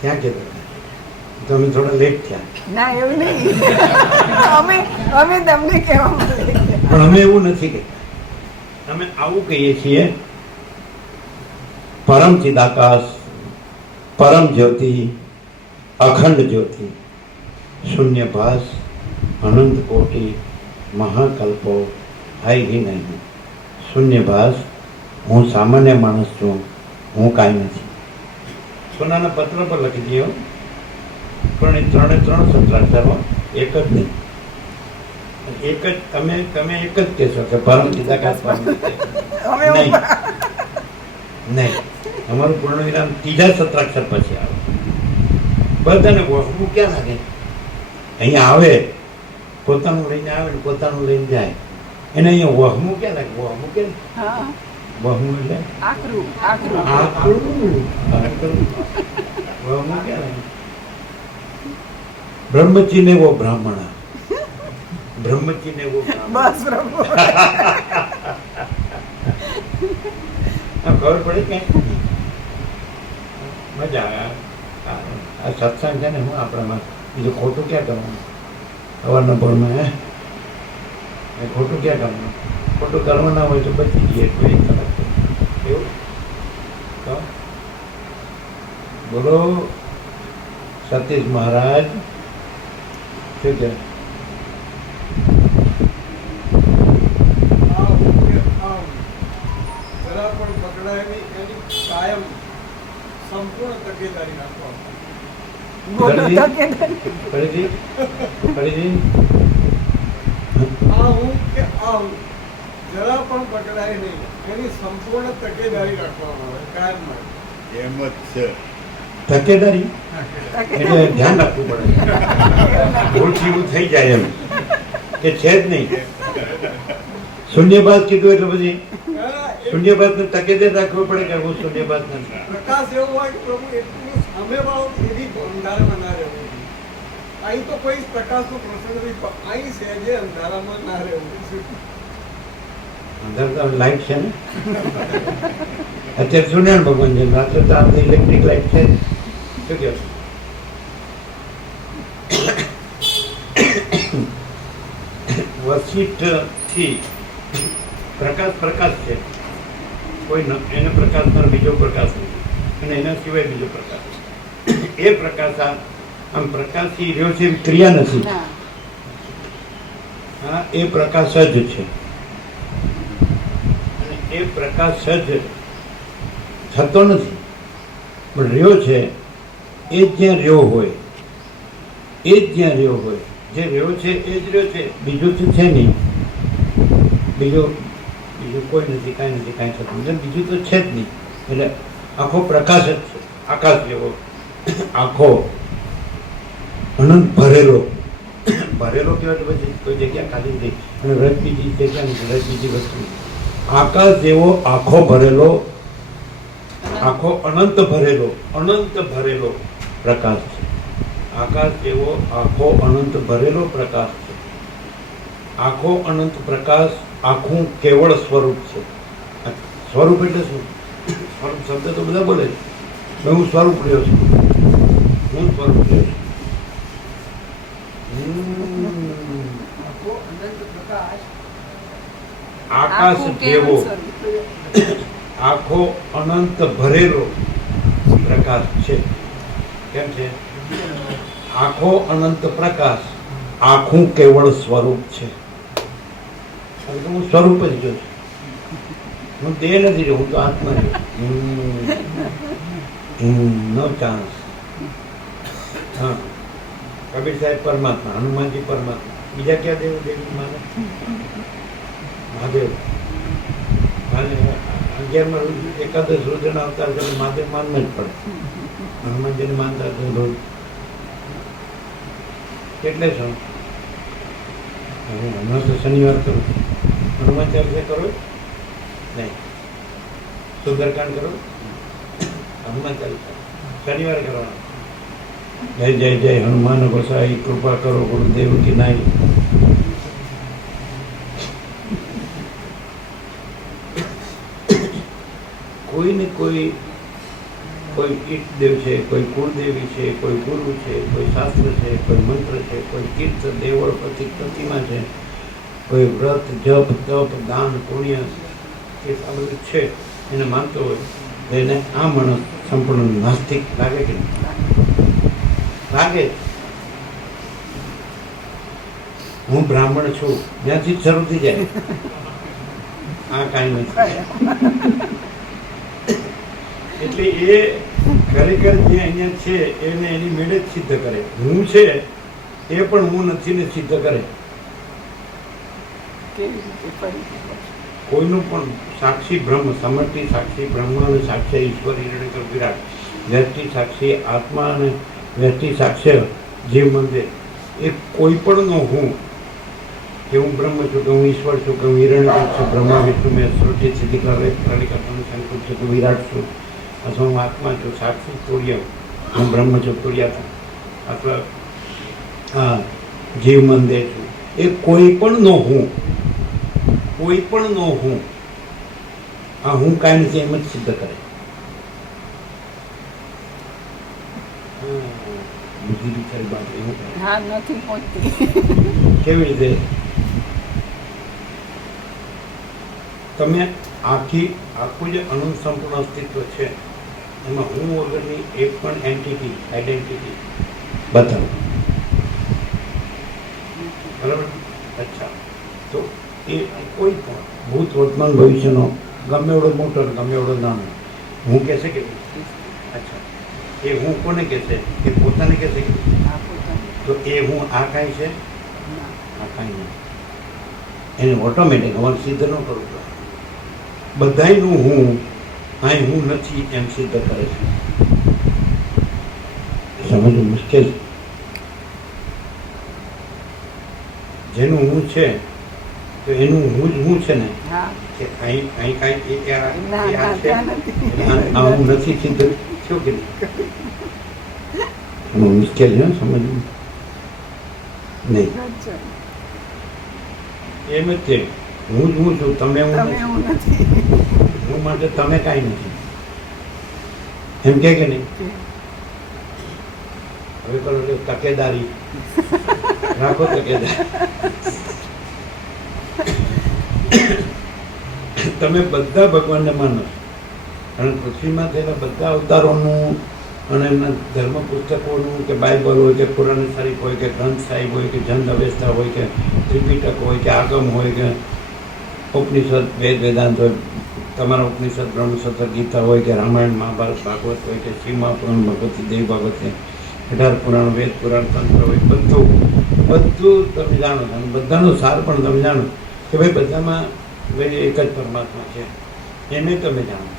ક્યાં કીધું? તમે થોડા લેટ થયા. ના એવું નહીં. અમે તમને કહેવા માંગીએ છીએ. પણ અમે એવું નથી કહેતા. અમે આવું કહીએ છીએ પરમ ચિદાકાશ, પરમ જ્યોતિ, અખંડ જ્યોતિ, શૂન્યભાસ, અનંત કોટી, મહાકલ્પો, હાય હિ નહીં. શૂન્યભાસ હું સામાન્ય માણસ છું. હું કાંઈ નથી. સોનાના પત્ર પર લખી દઈએ. પણ એ ત્રણે ત્રણ સત્રાક્ષરમાં એક જ નહીં. એક જ તમે એક જ કહેશો કે પરમ ચિદાકાશ અમે નહીં. નહીં, અમારું પૂર્ણ વિરામ ત્રીજા સત્રાક્ષર પછી આવે. બધાને વહમું ક્યાં લાગે? અહીંયા આવે પોતાનું લઈને આવે ને પોતાનું લઈને જાય. એને અહીંયા વહમું ક્યાં લાગે? વહમું કે હા, વહમું એટલે આકરું આકરું. આકરું. વહમું ક્યાં લાગે? બ્રહ્મચીને વો બ્રાહ્મણા, બ્રહ્મચીને વો બ્રાહ્મણા. બસ પ્રભુ. ખબર પડે કે મજા આવે. આ સત્સંગ છે ને હું આપણામાં બીજું ખોટું ક્યાં કરવાનું? અવારનવારમાં ખોટું ક્યાં કરવાનું? ખોટું કરવું ના હોય તો બચી જઈએ એટલું એક કલાક. એવું તો બોલો સતીશ મહારાજ શું કે? જરા પણ પકડાય નહીં, એની કાયમ સંપૂર્ણ તકેદારી રાખવા. બોલો તો કે ફરીથી ફરીથી આ હું કે આ હું જરા પણ પકડાય નહીં, એની સંપૂર્ણ તકેદારી રાખવામાં આવે કાયમ માટે. એમ જ છે. તકેદારી એટલે ધ્યાન રાખવું પડે. ભૂલથી એવું થઈ જાય એમ કે છે જ નહીં. શૂન્યબાદ કીધું એટલે પછી શૂન્યબાદ ને તકેદારી રાખવું પડે કે હું શૂન્યબાદ નથી. પ્રકાશ એવો હોય કે પ્રભુ એટલું સામે વાળો એવી અંધારામાં ના રહેવું. અહીં તો કોઈ પ્રકાશનો પ્રસંગ નથી, અહીં સહેજે અંધારામાં ના રહેવું. અંદર તો લાઈટ છે ને અત્યારે સૂર્યનારાયણ ભગવાન છે રાત્રે તો આપણે ઇલેક્ટ્રિક લાઈટ છે શું કહો વસિષ્ઠથી પ્રકાશ છે કોઈ એને પ્રકાશમાં બીજો પ્રકાશ નથી અને એના સિવાય બીજો પ્રકાશ એ પ્રકાશ આમ પ્રકાશી રહ્યો છે એવી ક્રિયા નથી હા એ પ્રકાશ જ છે અને એ પ્રકાશ જ થતો નથી પણ રહ્યો છે એ જ જ્યાં રહ્યો હોય એ જ જ્યાં રહ્યો હોય જે રહ્યો છે એ જ રહ્યો છે બીજું તો છે નહીં બીજું કોઈ નથી કાંઈ નથી કાંઈ થતું નથી બીજું તો છે જ નહીં એટલે આખો પ્રકાશ જ છે આકાશ જેવો આખો અનંત ભરેલો કહેવાય પછી કોઈ જગ્યા ખાલી નથી અને રજ બીજી જગ્યા નથી રજ બીજી વસ્તુ આકાશ જેવો આખો ભરેલો આખો અનંત ભરેલો પ્રકાશ છે આકાશ જેવો આખો અનંત ભરેલો પ્રકાશ છે આખો અનંત પ્રકાશ આખું કેવળ સ્વરૂપ છે સ્વરૂપ એટલે શું સ્વરૂપ શબ્દ તો બધા બોલે છે હું સ્વરૂપ રહ્યો છું આખો અનંત પ્રકાશ આકાશ જેવો આખો અનંત ભરેલો પ્રકાશ છે કેમ છે આખો અનંત પ્રકાશ આખું કેવળ સ્વરૂપ છે હું સ્વરૂપ જ જોઉં છું હું દેહ નથી રહ્યો હું તો આત્મા રહ્યો નો ચાન્સ હા કબીર સાહેબ પરમાત્મા હનુમાનજી પરમાત્મા બીજા ક્યાં દેવ દેવી માને મહાદેવ માને 11માં એકાદશ રુદ્રના અવતાર એટલે મહાદેવ માનવું જ પડે હનુમાનજીને માનતા રોજ એટલે શું હમણાં તો શનિવાર કરું હનુમાન ચાલીસા કરો નહીં સુંદરકાંડ કરો હનુમાન ચાલીસા શનિવાર કરવાના જય જય જય હનુમાન ગોસાઈ કૃપા કરો ગુરુદેવ કી નાઈ કોઈને કોઈ ઈષ્ટદેવ છે કોઈ કુળદેવી છે કોઈ ગુરુ છે કોઈ શાસ્ત્ર છે કોઈ મંત્ર છે કોઈ તીર્થ દેવળ પ્રતિમા છે કોઈ વ્રત જપ તપ દાન પુણ્ય એ આ બધું છે એને માનતો હોય એને આ માણસ સંપૂર્ણ નાસ્તિક લાગે કે નહીં લાગે હું બ્રાહ્મણ છું ત્યાંથી જ શરૂ થઈ જાય આ કાંઈ નથી એટલે એ ખરેખર જે અહીંયા છે એને એની મેળે જ સિદ્ધ કરે હું છે એ પણ હું નથી ને સિદ્ધ કરે કોઈનું પણ સાક્ષી બ્રહ્મ સમર્થિ સાક્ષી બ્રહ્મ અને સાક્ષી ઈશ્વર હિરણ્યગર્ભ વિરાટ વ્યક્તિ સાક્ષી આત્મા અને વ્યક્તિ સાક્ષ્ય જીવ મંદિર એ કોઈ પણનો હું કે હું બ્રહ્મ છું કે હું ઈશ્વર છું કે હું હિરણ્યગર્ભ છું બ્રહ્મા વિષ્ણુ મેં સૃષ્ટિ સિદ્ધિ પ્રલિકા શંકર છું કે વિરાટ છું અથવા હું આત્મા છું સાક્ષી તુર્ય હું બ્રહ્મ છું તુર્યા છું અથવા જીવ મંદિર છું એ કોઈ પણનો હું આ હું કાંઈ નથી એમ જ સિદ્ધ કરે બુદ્ધિ બિચારી બાદ એવું હા નથી પહોંચતી કેવી રીતે તમે આખું જે અનંત સંપૂર્ણ અસ્તિત્વ છે એમાં હું વગરની એક પણ આઈડેન્ટિટી બતાવો બરાબર અચ્છા તો એ કોઈ પણ ભૂત વર્તમાન ભવિષ્યનો ગમે એવડો મોટો ને ગમે એવડો નાનો હું કહેશે કે અચ્છા એ હું કોને કહેશે એ પોતાને કહેશે કે તો એ હું આ કાંઈ છે આ કાંઈ નહીં એને ઓટોમેટિક અમારે સિદ્ધ ન કરવું પડે બધાયનું હું અહીં હું નથી એમ સિદ્ધ કરે છે સમજવું મુશ્કેલ જેનું હું છે તો એનું હું જ હું છે ને કે અહીં કાંઈ હું નથી સિદ્ધ થયો કે નહીં મુશ્કેલ છે સમજવું નહીં એમ જ છે હું જ હું છું, તમે હું તમે નથી. એવું નથી. હું માટે તમે કાંઈ નથી, એમ કે નહીં? હવે કરો એટલે તકેદારી રાખો, તકેદારી. તમે બધા ભગવાનને માનો છો અને પૃથ્વીમાં થયેલા બધા અવતારોનું અને એમના ધર્મ પુસ્તકોનું કે બાઇબલ હોય કે કુરાન શરીફ હોય કે ગ્રંથ સાહિબ હોય કે જન અવેસ્તા હોય કે ત્રિપિટક હોય કે આગમ હોય કે ઉપનિષદ વેદાંત હોય, તમારા ઉપનિષદ બ્રહ્મસૂત્ર ગીતા હોય કે રામાયણ મહાભારત ભાગવત હોય કે શિવ મહાપુરાણ ભગવતી દેવ ભાગવત છે, 18 પુરાણ વેદ પુરાણ તંત્ર હોય, બધું તમે જાણો છો અને બધાનો સાર પણ તમે જાણો કે ભાઈ બધામાં ભાઈ એક જ પરમાત્મા છે, એને તમે જાણો.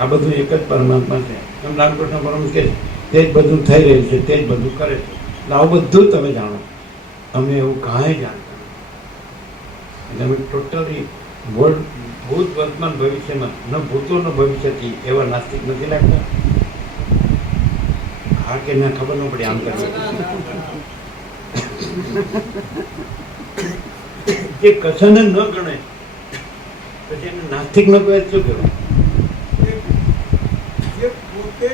આ બધું એક જ પરમાત્મા છે એમ રામકૃષ્ણ પરમહંસ કહે છે, તે જ બધું થઈ રહ્યું છે, તે જ બધું કરે છે. એટલે આવું બધું તમે જાણો, અમે એવું કાંઈ જાણતા નથી. એટલે અમે ટોટલી ભૂત વર્તમાન ભવિષ્યમાં ન ભૂતો ન ભવિષ્યથી એવા નાસ્તિક નથી લાગતા. હા કે ના ખબર ન પડી આમ કરી જે કશાને ન ગણે પછી એને નાસ્તિક ન કહે શું કહેવાય? જે પોતે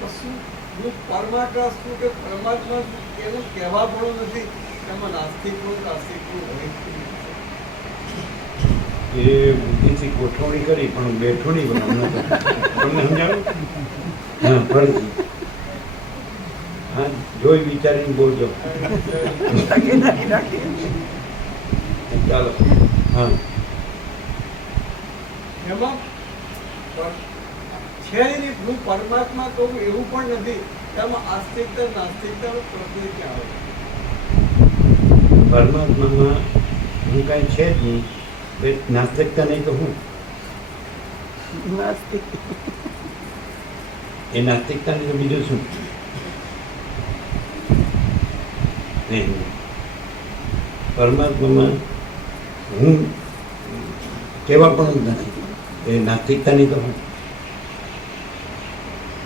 કશું હું પરમાત્મા છું કે પરમાત્મા છું એવું કહેવા પણ નથી, એમાં નાસ્તિકનું હોય એ બુદ્ધિથી ગોઠવણી કરી પણ બેઠું નહીં બનાવું તમને સમજાવું? હા ફરજી. હા જોઈ વિચારીને બોલજો. તકેદારી રાખીએ. ચાલો. હા એમાં છે નહીં, હું પરમાત્મા કહું એવું પણ નથી. એમાં આસ્તિકતા નાસ્તિકતાનો પ્રશ્ન ક્યાં આવે? પરમાત્મામાં હું કાંઈ છે જ નહીં, નાસ્તિકતા નહીં તો હું નાસ્તિક. એ નાસ્તિકતા નહીં તો બીજું શું? નહીં, પરમાત્મામાં હું કેવા પણ નથી, એ નાસ્તિકતા નહીં તો હું.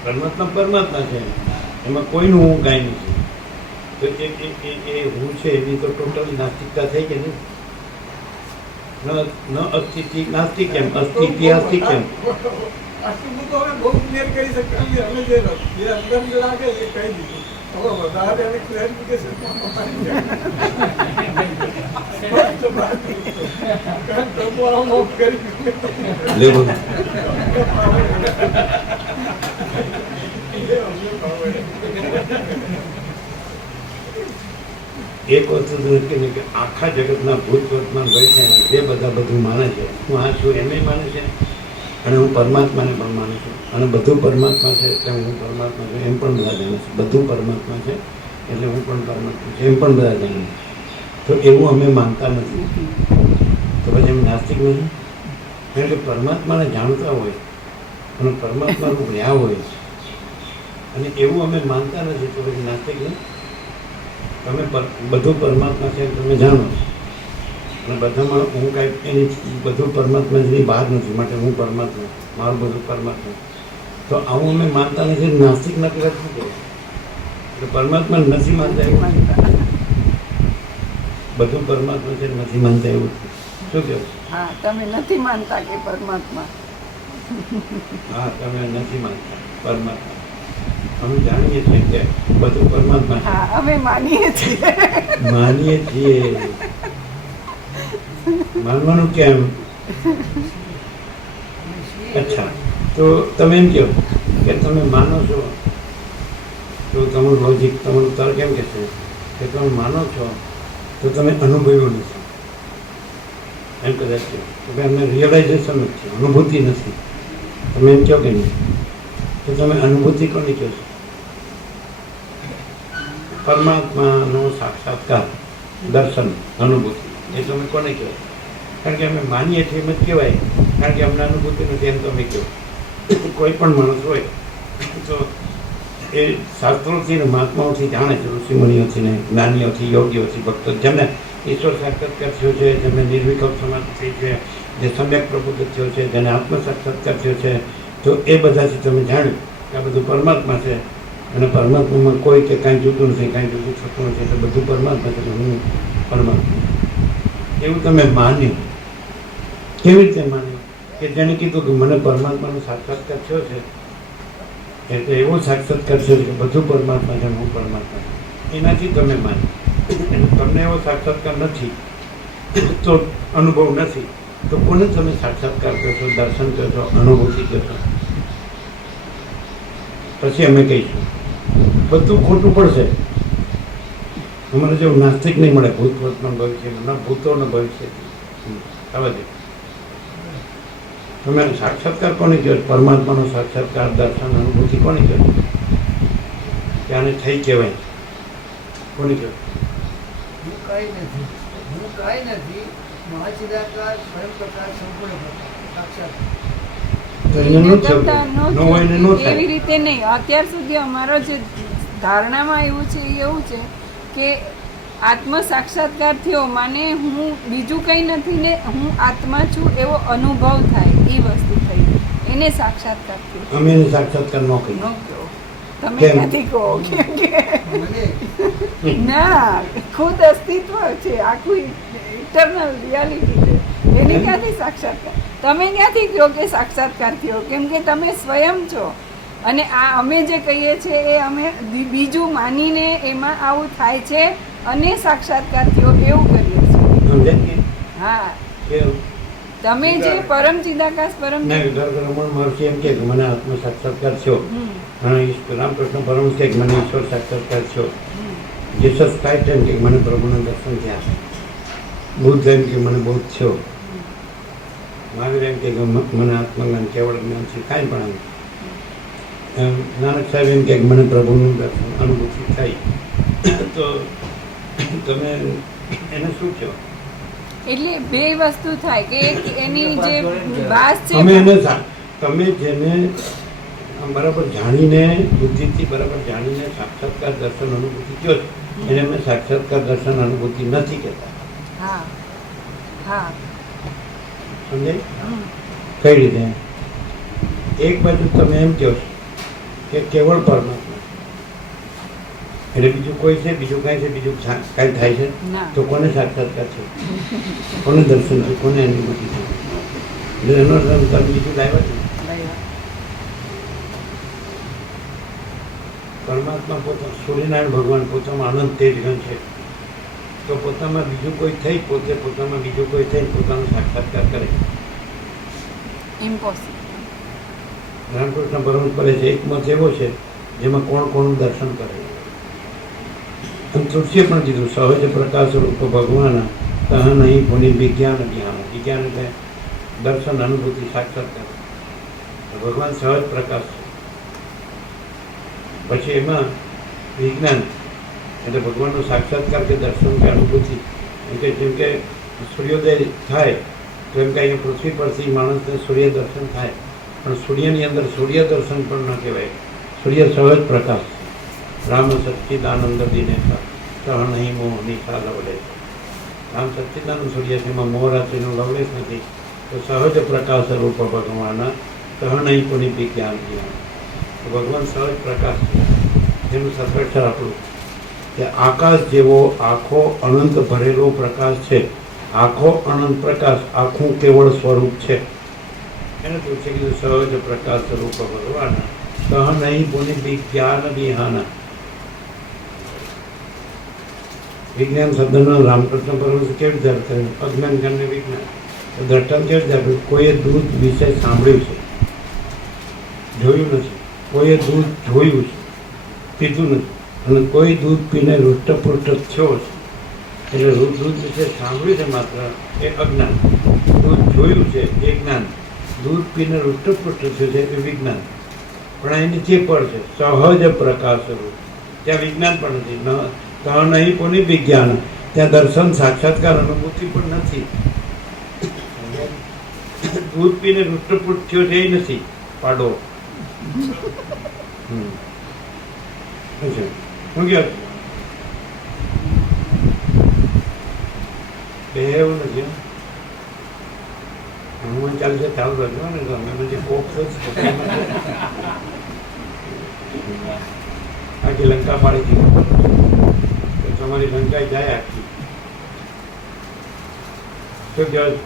પરમાત્મા છે, એમાં કોઈનું હું કાંઈ નથી. તો એ હું છે એની તો ટોટલી નાસ્તિકતા થઈ કે નહીં? ન અસ્થિતિ નાસ્તિક કેમ, અસ્થિતિ આસ્તિક કેમ? આટલું બધું હવે બહુ ક્લિયર કરી શકતા નથી. અમે જે અંદર લાગે એ કહી દીધું. હવે વધારે એને ક્લેરિફિકેશન લેવું એક વસ્તુ તો નક્કી ને કે આખા જગતના ભૂત વર્તમાન ભવિષ્ય જે બધા બધું માને છે, હું આ છું એમ માને છે અને હું પરમાત્માને પણ માનું છું અને બધું પરમાત્મા છે એટલે હું પરમાત્મા છું એમ પણ બધા જાણે છે. બધું પરમાત્મા છે એટલે હું પણ પરમાત્મા છું એમ પણ બધા જાણે છે. તો એવું અમે માનતા નથી તો પછી એમ નાસ્તિક નથી. કારણ કે પરમાત્માને જાણતા હોય અને પરમાત્માનું રહ્યા હોય અને એવું અમે માનતા નથી તો પછી નાસ્તિક નહીં. તમે બધું પરમાત્મા છે તમે જાણો અને બધામાં હું કાંઈ એની બધું પરમાત્મા જેની બહાર નથી માટે હું પરમાત્મા, મારું બધું પરમાત્મા. તો આવું અમે માનતા નથી, નાસ્તિક ન કહેવાય શું કહેવાય? એટલે પરમાત્મા નથી માનતા એવું બધું પરમાત્મા છે નથી માનતા એવું શું કહેવું? હા, તમે નથી માનતા કે પરમાત્મા. હા તમે નથી માનતા પરમાત્મા. અમે જાણીએ છીએ કે બધું પરમાત્મા છે. હા, અમે માનીએ છીએ. માનીએ છીએ. માનવાનું કેમ? અચ્છા, તો તમે એમ કહો કે તમે માનો છો તો તમારું લોજિક, તમારું તર્ક એમ કહેશે કે તમે માનો છો તો તમે અનુભવ્યું નથી એમ કદાચ કહો કે ભાઈ અમને રિયલાઇઝેશન જ છે, અનુભૂતિ નથી. તમે એમ કહો કે નહીં તો તમે અનુભૂતિ કોની કહો છો? પરમાત્માનો સાક્ષાત્કાર, દર્શન, અનુભૂતિ એ તમે કોને કહો? કારણ કે અમે માનીએ છીએ એમ જ કહેવાય, કારણ કે અમને અનુભૂતિ નથી એમ તમે કહો. કોઈ પણ માણસ હોય તો એ શાસ્ત્રોથી ને મહાત્માઓથી જાણે છે, ઋષિમુનિઓથી ને જ્ઞાનીઓથી, યોગીઓથી, ભક્તો, જેમને ઈશ્વર સાક્ષાત્કાર થયો છે, જેમને નિર્વિકલ્પ સમાધિ થઈ છે, જે સમ્યક પ્રબુદ્ધ થયો છે, જેને આત્મ સાક્ષાત્કાર થયો છે, તો એ બધાથી તમે જાણ્યું કે આ બધું પરમાત્મા છે અને પરમાત્મામાં કોઈ કે કાંઈ જુદું નથી, કાંઈ જુદું થતું નથી, એટલે બધું પરમાત્મા છે. હું પરમાત્મા એવું તમે માન્યું. કેવી રીતે માન્યું? કે જેણે કીધું કે મને પરમાત્માનો સાક્ષાત્કાર થયો છે, એટલે એવો સાક્ષાત્કાર છે કે બધું પરમાત્મા છે, હું પરમાત્મા છું. એનાથી તમે માન્યું. તમને એવો સાક્ષાત્કાર નથી તો અનુભવ નથી તો કોને તમે સાક્ષાત્કાર કરશો, દર્શન કરશો, અનુભૂતિ કરશો? પછી અમે કહીશું બધું ખોટું પડશે. અમારે જેવું નાસ્તિક નહીં મળે ભૂત વર્તમાન ભવિષ્ય, ન ભૂતો ન ભવિષ્ય. આવા દે તમે સાક્ષાત્કાર કોને કહો? પરમાત્માનો સાક્ષાત્કાર, દર્શન, અનુભૂતિ કોને કહો? કે આને થઈ કહેવાય? કોને કહો? હું કાંઈ નથી મહાચિદાકાર સ્વયં પ્રકાશ સંપૂર્ણ પ્રકાશ સાક્ષાત. તો એને ન થયું. કરતા ન હોય ને ન એવી થાય. રીતે નહીં. અત્યાર સુધી અમારો જે ધારણામાં એવું છે એ એવું છે કે આત્મ સાક્ષાત્કાર થયો માને હું બીજું કંઈ નથી ને હું આત્મા છું એવો અનુભવ થાય, એ વસ્તુ થઈ એને સાક્ષાત્કાર થયો. અમે એને સાક્ષાત્કાર ન કહીએ. ન કહો તમે કેમ? ક્યાંથી કહો કેમ કે મને ના, ખુદ અસ્તિત્વ છે, આખું ઇટરનલ રિયાલિટી છે, એને ક્યાંથી સાક્ષાત્કાર? તમે ક્યાંથી કહો કે સાક્ષાત્કાર થયો? કેમ કે તમે સ્વયં છો. અને આ અમે જે કહીએ છીએ એ અમે બીજું માનીને એમાં આવું થાય છે અને સાક્ષાત્કાર થયો એવું કરીએ છીએ. સમજાય કે? હા, કે તમે જે પરમ ચિદાકાશ પરમ ના, રમણ મહર્ષિ એમ કે મને આત્મ સાક્ષાત્કાર થયો. હમ, અને રામકૃષ્ણ પરમહંસ કે મને ઈશ્વર સાક્ષાત્કાર થયો. હમ, જીસસ ક્રાઇસ્ટ એમ કે મને પ્રભુના દર્શન થયા. બુદ્ધ એમ કે મને બોધ થયો. મહાવીર એમ કે મને આત્મજ્ઞાન, કેવળ જ્ઞાન છે, કાંઈ પણ એમ. નાનક સાહેબ એમ કે મને પ્રભુનું દર્શન, અનુભૂતિ થઈ. તો તમે એને શું કહો? એટલે બે વસ્તુ થાય કે એક એની જે ભાસ અમે છે એને તમે જેને બરાબર જાણીને, બુદ્ધિથી બરાબર જાણીને સાક્ષાત્કાર દર્શન અનુભૂતિ કહો છો, એને અમે સાક્ષાત્કાર દર્શન અનુભૂતિ નથી કહેતા. હા હા સમજાય? હમ, કઈ રીતે? એક બાજુ તમે એમ કહો છો કે કેવળ પરમાત્મા એટલે બીજું કોઈ છે, બીજું કાંઈ છે, બીજું કાંઈ થાય છે ના. તો કોને સાક્ષાત્કાર છે? કોને દર્શન છે? કોને અનુભૂતિ છે? એટલે એનો તમે બીજું લાવ્યા છે. બરાબર. પરમાત્મા પોતા સૂર્યનારાયણ ભગવાન પોતામાં આનંદ તેજ ગણ છે, તો પોતામાં બીજું કોઈ થઈ, પોતે પોતામાં બીજું કોઈ થઈ પોતાનો સાક્ષાત્કાર કરે. ઇમ્પોસિબલ. રામકૃષ્ણ પરમહંસ કરે છે એક મત એવો છે જેમાં કોણ કોણનું દર્શન કરે. અને તુલસીએ પણ કીધું સહજ પ્રકાશ રૂપ ભગવાન તહ નહીં પુનિ વિજ્ઞાન જ્ઞાન. વિજ્ઞાન એટલે દર્શન, અનુભૂતિ, સાક્ષાત્કાર. ભગવાન સહજ પ્રકાશ છે. પછી એમાં વિજ્ઞાન એટલે ભગવાનનો સાક્ષાત્કાર કે દર્શન કે અનુભૂતિ. એમ કે જેમ કે સૂર્યોદય થાય તો એમ કે અહીંયા પૃથ્વી પરથી માણસને સૂર્ય દર્શન થાય, પણ સૂર્યની અંદર સૂર્ય દર્શન પણ ન કહેવાય. સૂર્ય સહજ પ્રકાશ છે. રામ સચ્ચિદાનંદ દિને સહ નહીં મોહ નિશા લવલેશ. રામ સચ્ચિદાનંદ સૂર્ય છે, એમાં મોહ રાત્રિનો લવલેશ નથી. તો સહજ પ્રકાશ રૂપ ભગવાન સહ નહીં પુનિ વિજ્ઞાન જ્ઞાન. તો ભગવાન સહજ પ્રકાશ છે. જેનું સર્વેક્ષર આપણું કે આકાશ જેવો આખો અનંત ભરેલો પ્રકાશ છે. આખો અનંત પ્રકાશ આખું કેવળ સ્વરૂપ છે. એને પૂછે કીધું સહજ પ્રકાશ સ્વરૂપ ભગવાન સહ નહીં પુનિ વિજ્ઞાન વિહાના. વિજ્ઞાન શબ્દનો રામકૃષ્ણ પરમહંસ કેવી રીતે અર્થ કર્યો? અજ્ઞાન જ્ઞાનને વિજ્ઞાન. તો દ્રષ્ટાંત કેવી રીતે આપ્યું? કોઈએ દૂધ વિશે સાંભળ્યું છે, જોયું નથી. કોઈએ દૂધ જોયું છે, પીધું નથી. અને કોઈ દૂધ પીને હૃષ્ટપુષ્ટ થયો છે, એટલે દૂધ વિશે સાંભળ્યું છે માત્ર, એ અજ્ઞાન. દૂધ જોયું છે એ જ્ઞાન. દૂધ પીને હૃષ્ટપુષ્ટ થયો છે એ વિજ્ઞાન. પણ એની જે પડ છે સહજ પ્રકાશ રૂપ, ત્યાં વિજ્ઞાન પણ નથી. તહ નહીં પુનિ વિજ્ઞાન, ત્યાં દર્શન, સાક્ષાત્કાર, અનુભૂતિ પણ નથી. દૂધ પીને હૃષ્ટપુષ્ટ થયો છે એ નથી પાડો. શું છે? શું કહ્યું? બે એવું નથી. હનુમાન ચાલીસે ચાલુ રાખજો ને, તો અમે બધી કોક આખી લંકા પાડી દીધી. તો તમારી લંકા જાય આખી. શું કહેવાય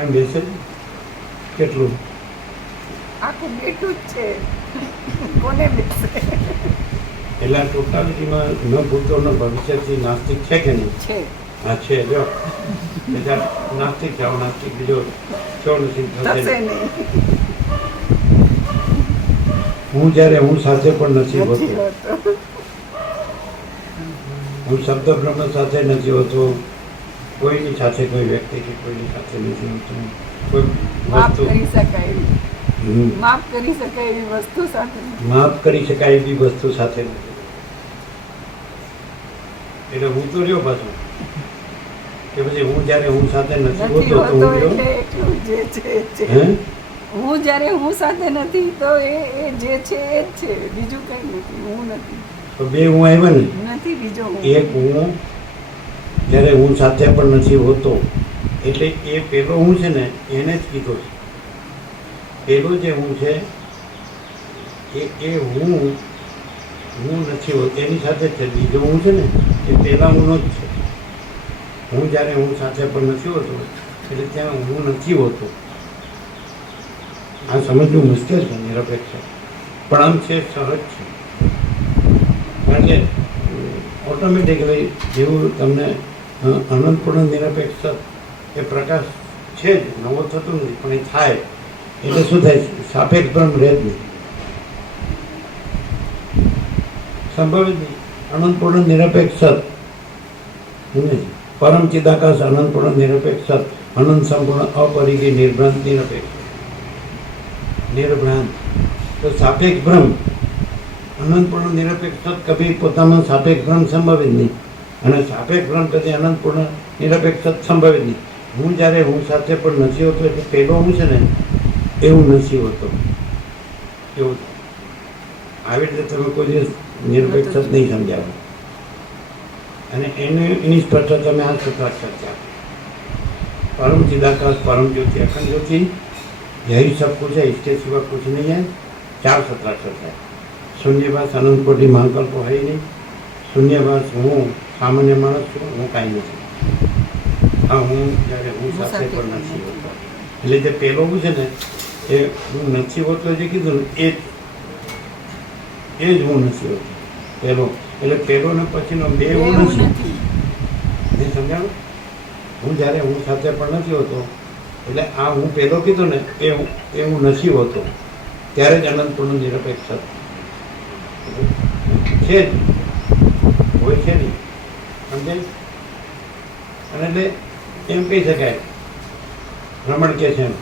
એમ બેસે છે? કેટલું આખું બેઠું જ છે, કોને બેસે એટલે આ ટોટાલિટીમાં ન ભૂતો ન ભવિષ્યથી નાસ્તિક છે કે નહીં? છે. હા છે. જો એટલે નાસ્તિક જાઓ, નાસ્તિક બીજો ચો નથી થશે થશે. નહીં. હું જ્યારે હું સાથે પણ નથી નથી હોતો, હોતો. હું શબ્દ બ્રહ્મ સાથે નથી હોતો, કોઈની સાથે કોઈ વ્યક્તિ કે કોઈની સાથે નથી હોતો, કોઈ માફ વસ્તુ કરી શકાય એવી, હમ. માફ કરી શકાય એવી વસ્તુ સાથે માફ કરી શકાય એવી વસ્તુ સાથે નથી. એટલે હું તો રહ્યો પાછો કે પછી હું જ્યારે હું સાથે નથી નથી હોતો તો હોતો હું રહ્યો. એટલે એટલું જે છે એ છે. હે હું જ્યારે હું સાથે નથી તો એ જે છે એ જ છે, બીજું કંઈ નથી. હું નથી, તો બે હું આવ્યા ને. નથી બીજો હું. એક હું જ્યારે હું સાથે પણ નથી હોતો, એટલે એ પેલો હું છે ને એને જ કીધો છે. પેલો જે હું છે એ હું નથી હોતો એની સાથે જ છે. બીજો હું છે ને એ પેલા હું જ છે. હું જ્યારે હું સાથે પણ નથી હોતો એટલે ત્યાં હું નથી હોતો. આ સમજવું મુશ્કેલ છે, નિરપેક્ષ, પણ આમ છે, સહજ છે. કારણ કે ઓટોમેટિકલી જેવું તમને અનંતપૂર્ણ નિરપેક્ષ એ પ્રકાશ છે જ, નવો થતો નથી, પણ એ થાય એટલે શું થાય? સાપેક્ષ બ્રહ્મ રહે જ નહીં, સંભવ જ નહીં. અનંતપૂર્ણ નિરપેક્ષ નહીં, પરમ ચિદાકાશ અનંતપૂર્ણ નિરપેક્ષ, અનંત સંપૂર્ણ અપરિગી નિર્ભ્રાંત નિરપેક્ષ, નિર્ભ્રાંત. તો સાપેક્ષ બ્રહ્મ અનંતપૂર્ણ નિરપેક્ષ કભી પોતામાં સાપેક્ષ બ્રહ્મ સંભવિત નહીં, અને સાપેક્ષ બ્રહ્મ કદી અનંતપૂર્ણ નિરપેક્ષ સંભવિત નહીં. હું જ્યારે હું સાથે પણ નથી હોતો એટલે પેલો હું છે ને એવું નથી હોતો. એવું આવી રીતે તમે કોઈ દિવસ નિરપેક્ષ જ નહીં સમજાવો. અને એની સ્પષ્ટતા તમે આ સૂત્રાક્ષર છે. परम चिदाकाश परम ज्योति अखंड ज्योति यही सब कुछ है, इसके सिवा कुछ नहीं है। 4 सत्राक्षर है। शून्यवास अनंत कोटि महाकल्प है ही नहीं। शून्यवास हूँ सामान्य माणस છું, હું કાંઈ નથી. હા, હું જ્યારે હું સાથે પણ નથી હોતો એટલે જે પહેલો હું છે ને એ હું નથી હોતો જે કીધું ને એ જ હું નથી હોતો પહેલો. એટલે પહેલો ને પછીનો બે હું નથી. એ સમજાણું? હું જ્યારે હું સાથે પણ નથી હોતો એટલે આ હું પહેલો કીધું ને એ હું નથી હોતો ત્યારે જ અનંતપૂર્ણ નિરપેક્ષ છે જ, હોય છે નહીં. સમજાય? અને એટલે એમ કહી શકાય, રમણ કે છે એમ,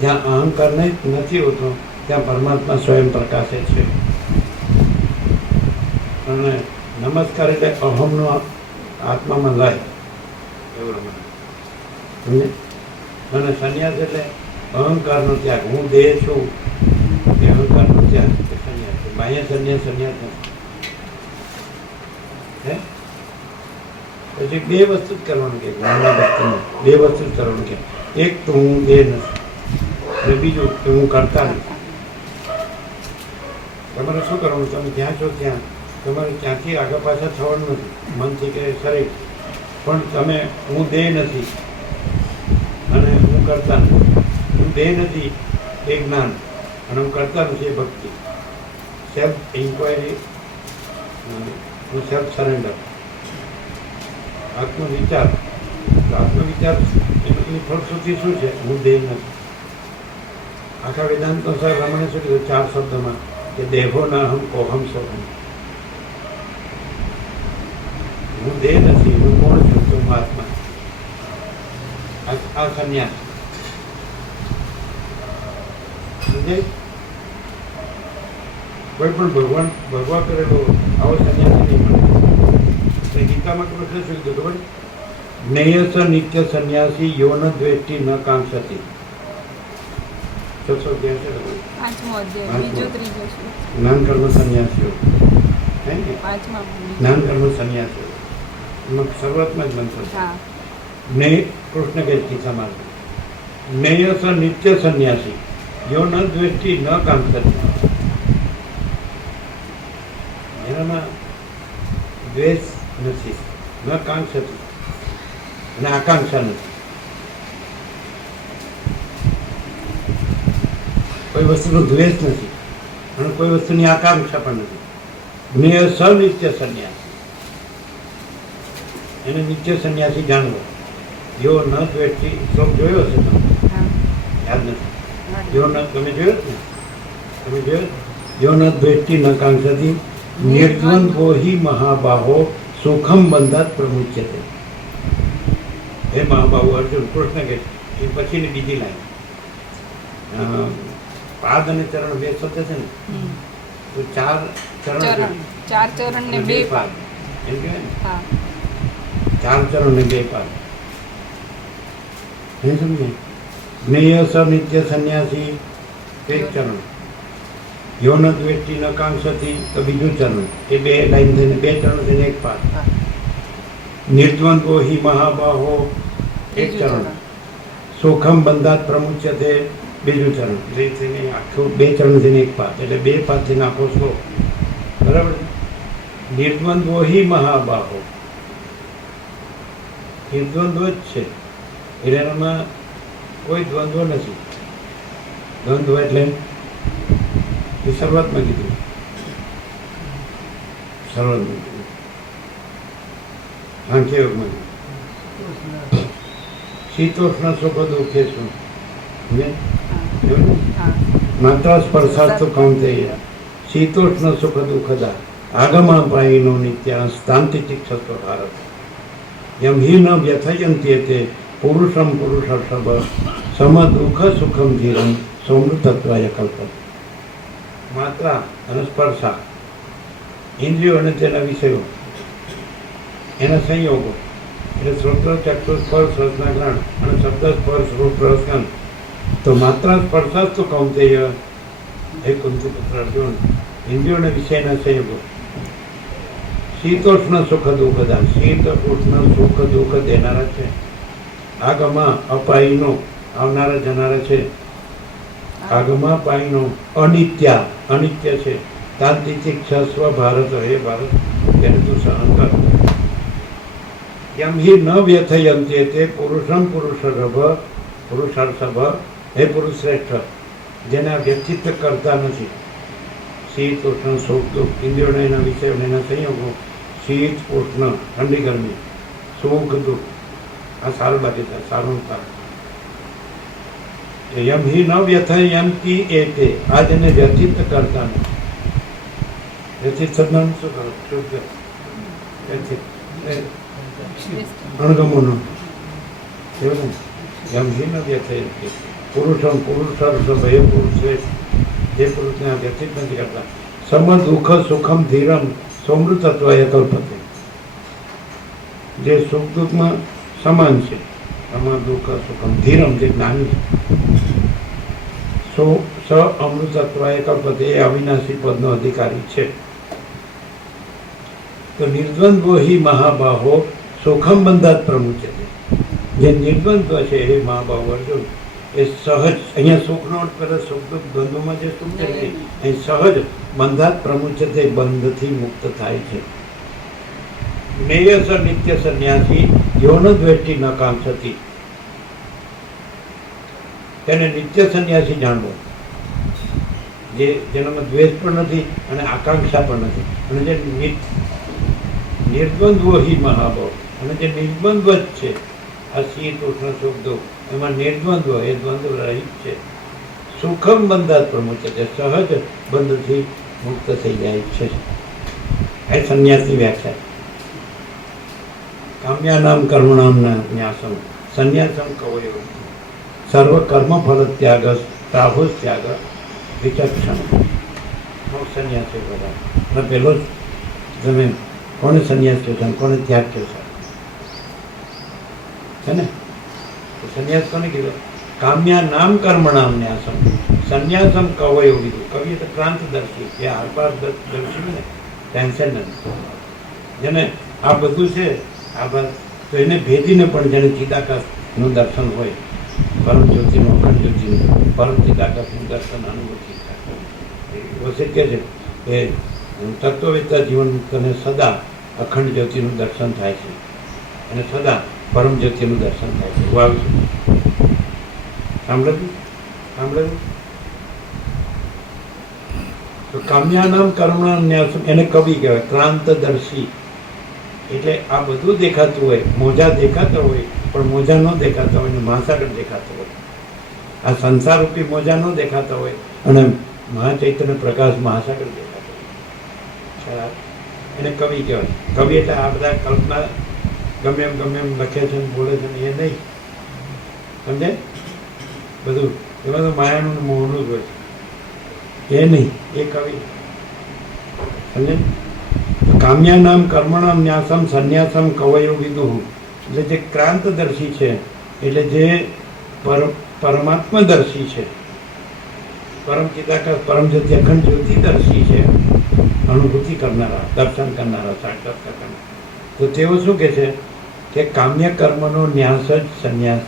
જ્યાં અહંકાર નથી હોતો ત્યાં પરમાત્મા સ્વયં પ્રકાશે છે. અને નમસ્કાર એટલે અહમનો આત્મામાં લય, એવું રમણ. સમજે? અને સંન્યાસ એટલે અહંકારનો ત્યાગ. હું દેહ છું એ અહંકારનો ત્યાગ, એ સંન્યાસ છે. બાહ્ય સંન્યાસ નથી. હે પછી બે વસ્તુ જ કરવાનું કે જ્ઞાનના ભક્તિમાં બે વસ્તુ જ કરવાનું કે એક તો હું દેહ નથી અને બીજું કે હું કરતા નથી. તમારે શું કરવાનું? તમે જ્યાં છો ત્યાં તમારે ત્યાંથી આગળ પાછા થવાનું નથી, મનથી કે શરીર. પણ તમે હું દેહ નથી અને હું કરતા નથી. હું દેહ નથી એ જ્ઞાન, અને હું કરતા નથી એ ભક્તિ. સેલ્ફ ઇન્ક્વાયરી, હું સેલ્ફ સરેન્ડર. આત્મવિચાર. તો આત્મવિચાર એની ફળશ્રુતિ શું છે? હું દેહ નથી. આખા વેદાંતનો સર રમણે શું કીધું 4 શબ્દમાં કે દેહો ના હમ કોહમ સોહમ. હું દેહ નથી, હું કોણ છું? તો હું આત્મા. આ સંન્યાસ. સમજાય? કોઈ પણ ભગવાન કરેલો આવો સંન્યાસ નહીં મળે. ગીતામાં કૃષ્ણ શું કીધું ખબર? જ્ઞેયસ નિત્ય સંન્યાસી યોન દ્વેષ્ટિ ન કાંક્ષતિ. 682. પાંચમો અધ્યાય, બીજો ત્રીજો છે. જ્ઞાન કર્મ સંન્યાસીઓ, હે ને? પાંચમા જ્ઞાન કર્મ સંન્યાસીઓ એમાં શરૂઆતમાં જ મંત્ર છે. હા, કૃષ્ણ કહે ગીતામાં, જ્ઞેયસ નિત્ય સંન્યાસી યોન દ્વેષ્ટિ ન કાંક્ષતિ. જેનામાં દ્વેષ નથી, ન કાંક્ષતિ. અને આકાંક્ષા નથી. કોઈ વસ્તુનો દ્વેષ નથી અને કોઈ વસ્તુની આકાંક્ષા પણ નથી. જ્ઞેય સનિત્ય સંન્યાસી, એને નિત્ય સંન્યાસી જાણવો. જેવો ન દ્વેષથી શ્લોક જોયો છે તમે? યાદ નથી? જેવો ન, તમે જોયો જ ને? તમે જોયો? જેવો ન દ્વેષથી ન કાંક્ષાથી નિર્દ્વંદ્વો હિ મહાબાહો સુખમ બંધાત પ્રમુચ્યતે. હે મહાબાહુ અર્જુન, કૃષ્ણ કે એ પછીની બીજી લાઈન. પાદ અને ચરણ બે શબ્દ છે ને, તો ચાર ચરણ ચાર ચરણ ને બે પાદ એમ કહેવાય ને. હા. ચાર ચરણ ને બે પાદ. એ સમજે? જ્ઞેય સ નિત્ય સંન્યાસી એક ચરણ, યો ન દ્વેષ્ટિ ન કાંક્ષતી તો બીજું ચરણ. એ બે લાઈન થઈને બે ચરણ થઈને એક પાદ. નિર્દ્વંદ્વો હિ મહાબાહો એક ચરણ, સુખમ બંધાત પ્રમુચ્યતે બીજું ચરણ. એટલે થઈને આખું બે ચરણ થઈને એક પાદ, એટલે બે પાદ થઈને આખો શ્લોક. બરાબર? નિર્દ્વંદ્વો હિ મહાબાહો, નિર્દ્વંદ્વ જ છે એટલે એનામાં કોઈ દ્વંદ્વ નથી. દ્વંદ્વ એટલે એ શરૂઆતમાં કીધું, શરૂઆતમાં કીધું, સાંખ્યયોગમાં શીતોષ્ણ સુખ દુઃખે શું માત્ર સ્પર્શાસ્તુ કૌંતેય શીતોષ્ણ સુખ દુઃખદા આગમા પાયનો નિત્ય સ્થાંતિ તિક્ષસ્વ ભારત યમ હિ ન વ્યથયંત્ય તે પુરુષમ પુરુષર્ષભ સમ દુઃખ સુખમ ધીરમ સૌમૃતત્વાય કલ્પત. માત્રા અને સ્પર્શા, ઇન્દ્રિયો અને તેના વિષયો, એના સંયોગો એટલે શ્રોત્ર ચક્ષુ સ્પર્શ રસના ગ્રહણ અને શબ્દ સ્પર્શ રૂપ રસગંધ. તો માત્ર સ્પર્શાસ્તુ કૌંતેય, હે કુંતી પુત્ર અર્જુન, ઇન્દ્રિયો અને વિષયના સંયોગો. શીતોષ્ણ સુખ દુઃખદા, શીત ઉષ્ણ સુખ દુઃખ દેનારા છે. આગમાં અપાયનો આવનારા જનારા છે. આગમાં પાયનો અનિત્યા અનિત્ય છે. તાંતિક સ્વ ભારત, હે ભારત તેને તું સહન કર. યમ હિ ન વ્યથયંત્ય તે પુરુષમ પુરુષર્ષભ, પુરુષાર્ષભ, હે પુરુષ શ્રેષ્ઠ જેના વ્યથિત કરતા નથી. શીત ઉષ્ણ સુખ દુઃખ ઇન્દ્રિયોના એના વિષયો એના સંયોગો. શીત ઉષ્ણ ઠંડી ગરમી, સુખ દુઃખ આ સારું બાકી થાય, સારું સારું. યમ હિ ન વ્યથયંતિ એ તે આ જેને વ્યથિત કરતા નથી. વ્યથિત શબ્દનું શું કરો? શુદ્ધ વ્યથિત અણગમોનો એવું ને. યમ હિ ન વ્યથયંતિ પુરુષમ પુરુષર્ષભ, હે પુરુષ શ્રેષ્ઠ જે પુરુષને આ વ્યથિત નથી કરતા. સમ દુઃખ સુખમ ધીરમ સૌમૃતત્વાય કલ્પતે, જે સુખ દુઃખમાં સમાન છે. સમ દુઃખ સુખમ ધીરમ જે જ્ઞાની છે. સ અમૃતત્વાય કલ્પતે એ અવિનાશી પદનો અધિકારી છે. તો નિર્દ્વંદ્વો હિ મહાબાહો સુખમ બંધાત પ્રમુચ્યતે, જે નિર્દ્વંદ્વ છે એ મહાબાહુ અર્જુન એ સહજ, અહીંયા સુખનો અર્થ કરે સુખ દુઃખ દ્વંદ્વમાં જે સુખ છે એ સહજ બંધાત પ્રમુચ્યતે બંધથી મુક્ત થાય છે. જ્ઞેય સ નિત્ય સંન્યાસી યૌન દ્વેષ્ટિ ન કાંક્ષતી, તેને નિત્ય સંન્યાસી જાણવો જેનામાં દ્વેષ પણ નથી અને આકાંક્ષા પણ નથી. અને જે નિર્દ્વંદ્વો હિ મહાભાવ, અને જે નિર્દ્વંદ્વ જ છે. આ શીત ઉષ્ણ સુખ દુઃખ એમાં નિર્દ્વંદ્વ એ દ્વંદ્વ રહિત છે. સુખમ બંધાત પ્રમુચ્યતે, સહજ બંધથી મુક્ત થઈ જાય છે. એ સંન્યાસની વ્યાખ્યા. કામ્યાનામ કર્મણામ ન્યાસમ સંન્યાસમ કવયો સર્વ કર્મ ફલ ત્યાગ રાહુ ત્યાગ વિચક્ષણ. સંન્યાસ એ બધા અને પહેલો જ તમે કોને સંન્યાસ કહો છો, કોને ત્યાગ કહો છો છે ને? સંન્યાસ કોને કીધો? કામ્યા નામ કર્મણામ ન્યાસમ સંન્યાસમ કવયો કીધું. કવિએ તો ક્રાંતદર્શી, એ આરપાર દર્શી ને ટ્રાન્સેન્ડન્ટ, જેને આ બધું છે આ બસ, તો એને ભેદીને પણ જેને ચિદાકાશનું દર્શન હોય, પરમ જ્યોતિનું અખંડ જ્યોતિનું પરમ ચિદાકાશનું દર્શન અનુભૂતિ થાય. વસે કહે છે કે તત્વવેત્તા જીવન મુક્તને સદા અખંડ જ્યોતિનું દર્શન થાય છે અને સદા પરમ જ્યોતિનું દર્શન થાય છે. વાવ સાંભળ્યું સાંભળ્યું? તો કામ્યાનામ કર્મણામ ન્યાસમ એને કવિ કહેવાય, ક્રાંતદર્શી. એટલે આ બધું દેખાતું હોય, મોજા દેખાતા હોય પણ મોજા ન દેખાતા હોય ને મહાસાગર દેખાતો હોય. આ સંસારરૂપી મોજા ન દેખાતા હોય અને મહાચૈતન્ય પ્રકાશ મહાસાગર દેખાતો હોય. એને કવિ કહેવાય. કવિ એટલે આ બધા કલ્પના ગમે એમ લખે છે ને બોલે છે ને એ નહીં, સમજાય? બધું એમાં તો માયાનું ને મોહનું જ હોય છે, એ નહીં, એ કવિ. સમજે? કામ્યાનામ કર્મણામ ન્યાસમ સંન્યાસમ કવયો વિદુઃ. એટલે જે ક્રાંતદર્શી છે, એટલે જે પરમાત્મદર્શી છે, પરમ ચિદાકાશ પરમ જ્યોતિ અખંડ જ્યોતિદર્શી છે, અનુભૂતિ કરનારા, દર્શન કરનારા, સાક્ષાત્કાર કરનારા, તો તેઓ શું કહે છે કે કામ્ય કર્મનો ન્યાસ જ સંન્યાસ.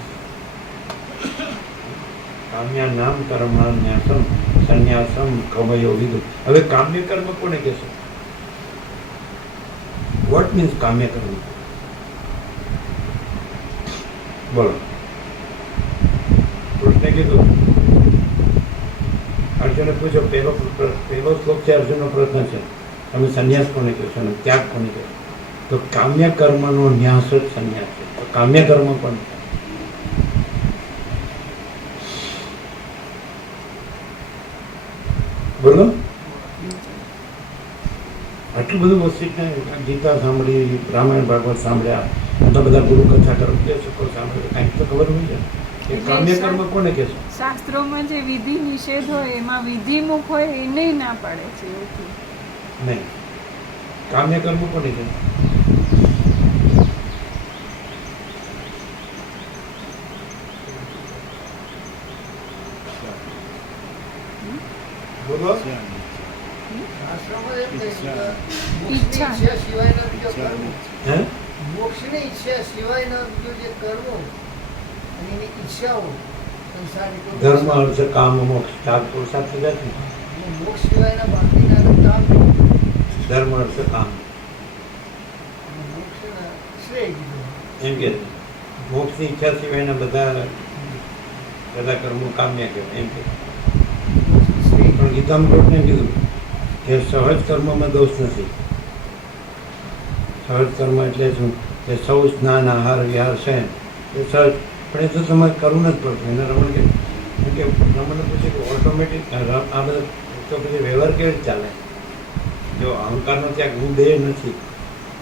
કામ્યા નામ કર્મણામ ન્યાસમ સંન્યાસમ કવયો વિદુઃ. હવે કામ્ય કર્મ કોને કહેશે? વોટ મીન્સ કામ્ય કર્મ? બોલો. કૃષ્ણે કીધું, અર્જુને પૂછો, પહેલો શ્લોક છે, અર્જુનનો પ્રશ્ન છે, તમે સંન્યાસ કોને કહેશો અને ત્યાગ કોને કહેશો? તો કામ્ય કર્મનો ન્યાસ જ સંન્યાસ છે. તો કામ્ય કર્મ કોને? બોલો. આટલું બધું વસ્તુ, ગીતા સાંભળી, રામાયણ ભાગવત સાંભળ્યા, આટલા બધા ગુરુ કથા કરો, ઉપદેશકો સાંભળ્યા, કાંઈક તો ખબર હોય છે. એ કામ્ય કર્મ કોને કહેશો? શાસ્ત્રોમાં જે વિધિ નિષેધ હોય એમાં વિધિમુખ હોય એને ના પાડે છે. નહીં, કામ્ય કર્મ કોને કહેશો? બોલો. શાસ્ત્રોમાં એમ કહે છે કે ઈચ્છા. મોક્ષની ઈચ્છા સિવાયના બીજો કર્મ, હે? મોક્ષની ઈચ્છા સિવાયના બીજો જે કર્મો અને એની ઈચ્છાઓ સંસારિકો ધર્મ અર્થ કામ મોક્ષ ચાર પુરુષાર્થ થઈ જાય છે ને? અને મોક્ષ સિવાયના બાકીના કામ ધર્મ અર્થ કામ અને મોક્ષના શ્રેય કીધું. એમ કે મોક્ષની ઈચ્છા સિવાયના બધા કર્મો કામ્ય કહેવાય એમ કે. મોક્ષની શ્રેય પણ ગીતામાં કૃષ્ણે કીધું કે સહજ કર્મમાં દોષ નથી. સહજ કર્મ એટલે શું? કે સૌ સ્નાન આહાર વિહાર છે એ સહજ, પણ એ તો તમારે કરવું જ પડતું. એને રમણ કે રમણને પૂછે કે ઓટોમેટિક આ બધા તો પછી વ્યવહાર કેવી રીતે ચાલે? જો અહંકારનો ત્યાગ, હું દેહ નથી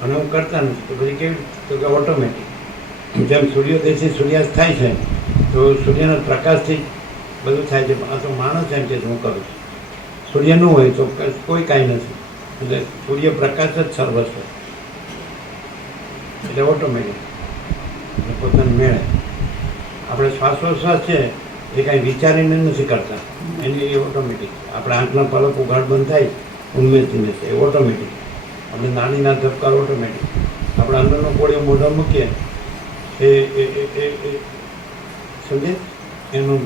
અને હું કરતા નથી, તો પછી કેવી રીતે? તો કે ઓટોમેટિક. જેમ સૂર્યોદયથી સૂર્યાસ્ત થાય છે તો સૂર્યના પ્રકાશથી બધું થાય છે. આ તો માણસ એમ કે હું કરું છું. સૂર્ય ન હોય તો કોઈ કાંઈ નથી. એટલે સૂર્ય પ્રકાશ જ સર્વસ્વ, એટલે ઓટોમેટિક પોતાને મેળે. આપણે શ્વાસોશ્વાસ છે એ કાંઈ વિચારીને નથી કરતા, એની એ ઓટોમેટિક. આપણે આંખના પલક ઉઘાડ બંધ થાય ઉન્મેષથી છે, એ ઓટોમેટિક. આપણે નાનીના ધબકાર ઓટોમેટિક. આપણે અંદરનો કોળીઓ મોઢા મૂકીએ એ સમજે એનું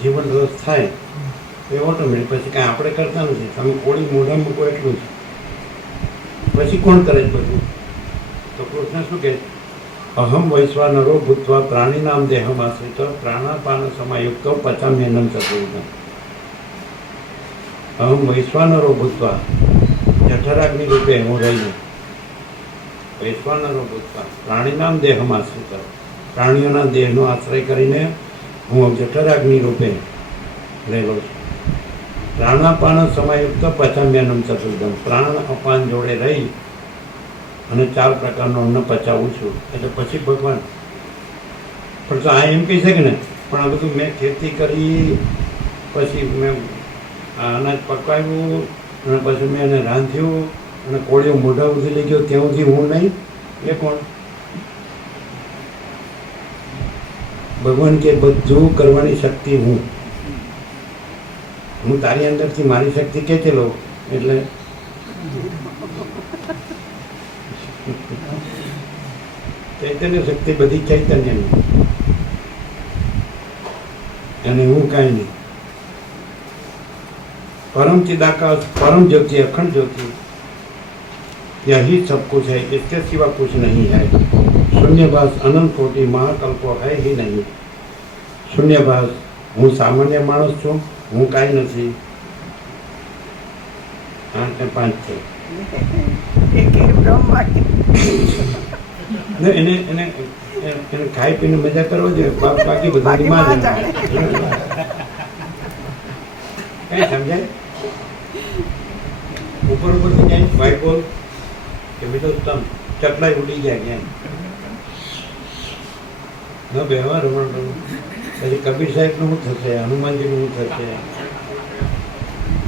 જીવન રસ થાય એ ઓટોમેટિક. પછી કાંઈ આપણે કરતા નથી. તમે કોળી મોઢા મૂકો એટલું જ, પછી કોણ કરે છે બધું? તો કૃષ્ણ શું કહે? અહમ વૈશ્વાનરો ભૂત્વા પ્રાણીનામ દેહમ આશ્રિત પ્રાણાપાન સમાયુક્તો પચામ્યનમ ચતુર્દમ. અહમ વૈશ્વાનરો ભૂત્વા, જઠરાગ્નિ રૂપે હું રહીને, વૈશ્વાનરો ભૂત્વા પ્રાણીનામ દેહમ આશ્રિત, પ્રાણીઓના દેહનો આશ્રય કરીને હું જઠરાગ્નિ રૂપે રહેલો છું. પ્રાણાપાન સમાયુક્ત પચામ્યનમ ચતુર્દમ, પ્રાણ અપાન જોડે રહી અને 4 પ્રકારનું અન્ન પચાવું છું. એટલે પછી ભગવાન પણ તો આ એમ કહી શકે ને, પણ આ બધું મેં ખેતી કરી, પછી મેં આ અનાજ પકાવ્યું અને પછી મેં એને રાંધ્યું અને કોળીઓ મોઢા સુધી લઈ ગયો, ત્યાં સુધી હું નહીં. એ કોણ? ભગવાન કે બધું કરવાની શક્તિ હું તારી અંદરથી મારી શક્તિ ખેંચી લઉં. એટલે ચૈતન્ય શક્તિ બધી ચૈતન્યની, અને હું કાંઈ નહીં. परम चिदाकाश परम ज्योति अखंड ज्योति यही सब कुछ है, इसके सिवा कुछ नहीं है। શૂન્યભાસ અનંત કોટી મહાકલ્પો હૈ ही નહીં. શૂન્યભાસ હું સામાન્ય માણસ છું, હું કાંઈ નથી. 8 ને 5 છે. ને એને એને એને ખાઈ પીને મજા કરવા જોઈએ, બાકી બધાની માં જાણે. કઈ સમજાય? ઉપર ઉપરથી ક્યાંય ભાઈ બોલ કે બીજો તમ ચકલાઈ ઉડી ગયા ક્યાંય ન વ્યવહાર રમણ. પછી કબીર સાહેબનું શું થશે, હનુમાનજીનું શું થશે,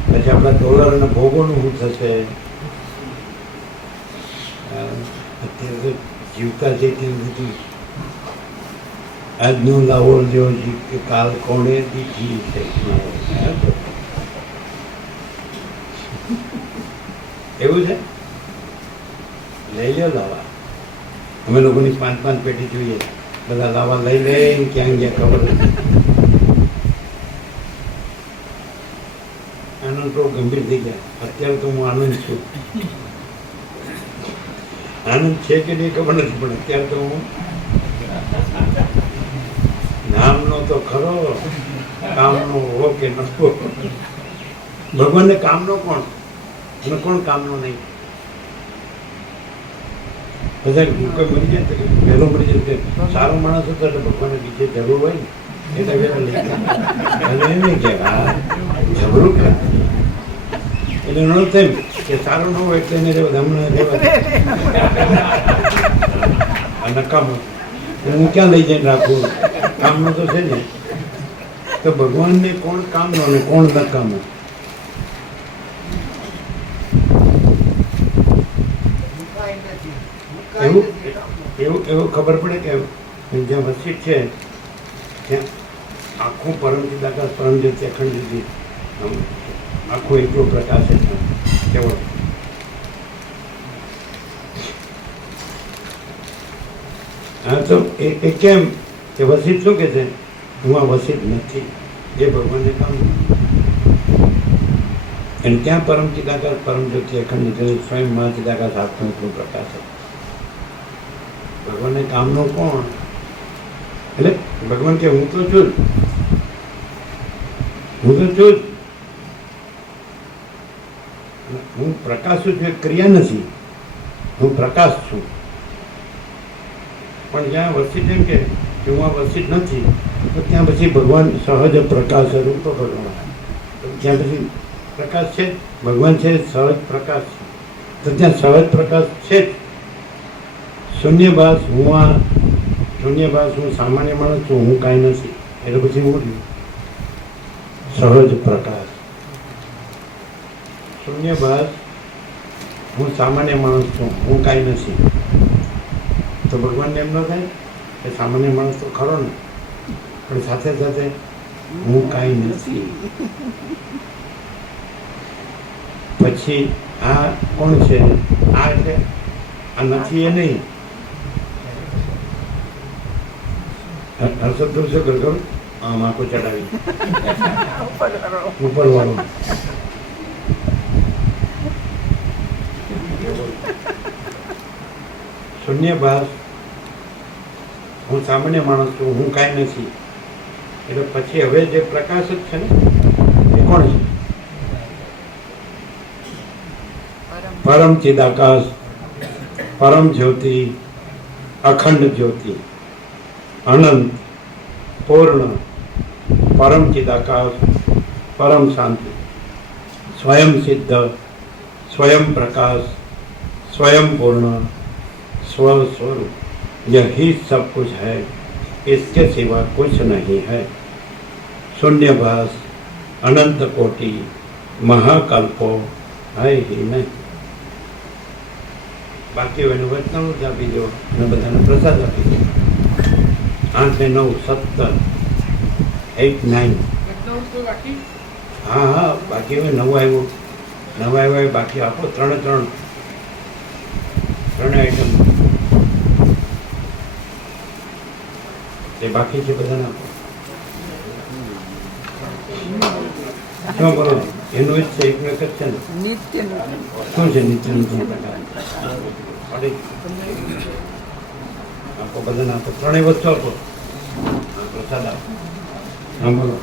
પછી આપણા ડોલર અને ભોગોનું શું થશે. અત્યારે તો જીવતા છે તે બધું આજનો લાવો લ્યો જીવ કે કાલ કોણે દીધી છે. એવું છે. લઈ લો લાવા. અમે લોકોની 5 પેટી જોઈએ, બધા લાવા લઈ લઈને ક્યાં ગયા ખબર નથી. આનંદ તો ગંભીર થઈ ગયા. અત્યારે તો હું આનંદ છું. આનંદ છે કે નહીં ખબર નથી, પણ અત્યારે તો હું નામનો તો ખરો, કામનો હો કે ન હો. ભગવાનને કામનો કોણ અને કોણ કામનો નહીં? બધા કોઈ મરી જાય તો વહેલો મરી જાય કે સારો માણસ હતો એટલે ભગવાનને બીજે જરૂર હોય ને એટલે વહેલા લઈ જાય. એટલે એમ નહીં કે હા જરૂર કે એટલે ન તેમ કે સારું ન હોય એટલે એને રહેવા હમણાં રહેવા નકામો હું ક્યાં લઈ જઈને રાખું? કામનો તો છે ને. તો ભગવાનને કોણ કામનો અને કોણ નકામો? એવું એવું ખબર પડે કે જ્યાં વસીટ છે ત્યાં આખું પરમચિદાકાશ પરમ જ્યોતિ અખંડ જ્યોતિ આખો એટલો પ્રકાશ છે કેવો. હા તો એ કેમ કે વસીટ શું કે છે? હું આ વસીટ નથી, એ ભગવાનને કામ. અને ત્યાં પરમચિદાકાશ પરમ જ્યોતિ અખંડ જ્યોતિ સ્વયં મહાચિદાકાશ આત્મા એટલો પ્રકાશ છે. ભગવાનને કામનો કોણ? એટલે ભગવાન કે હું તો છું જ, હું તો છું જ. હું પ્રકાશ છું, ક્રિયા નથી. હું પ્રકાશ છું. પણ જ્યાં વસીટ એમ કે હું આ વસીટ નથી, તો ત્યાં પછી ભગવાન સહજ પ્રકાશ રૂપ ભગવાન. ત્યાં પછી પ્રકાશ છે, ભગવાન છે, સહજ પ્રકાશ છે. તો ત્યાં સહજ પ્રકાશ છે જ. શૂન્યભાસ હું આ શૂન્યભાસ હું સામાન્ય માણસ છું, હું કાંઈ નથી. એટલે પછી હું સહજ પ્રકાશ. શૂન્યભાસ હું સામાન્ય માણસ છું, હું કાંઈ નથી. તો ભગવાનને એમ ન થાય કે સામાન્ય માણસ તો ખરો ને, પણ સાથે સાથે હું કાંઈ નથી. પછી આ કોણ છે? આ એટલે આ નથી એ નહીં. હર્ષદ શું કરું? આમ આંખો ચડાવી ઉપર વાળું. શૂન્યભાસ હું સામાન્ય માણસ છું, હું કાંઈ નથી. એટલે પછી હવે જે પ્રકાશ જ છે ને એ કોણ છે? પરમ ચિદાકાશ પરમ જ્યોતિ અખંડ જ્યોતિ અનંત પૂર્ણ પરમ ચિદાકાશ परम शांति स्वयं सिद्ध स्वयं प्रकाश स्वयं पूर्ण स्वस्वरूप यही सब कुछ है, इसके सिवा कुछ नहीं है। शून्यभास अनंत कोटि महाकल्पो है ही नहीं। बाकी वचनामृत आपी दो ने बधाने प्रसाद आपी दो। 8 ने 9 17 8 9 हाँ हाँ बाकी હવે નવું આવ્યું બાકી આપો ત્રણ આઈટમ એ બાકી છે બધાને આપો. શું કરો એનું જ છે એકનું એક જ છે ને નિત્યનું શું છે નિત્યનું પ્રકાર આપો બધાને આપો, ત્રણેય વસ્તુ આપો. હા, પ્રસાદ આપો. હા બોલો.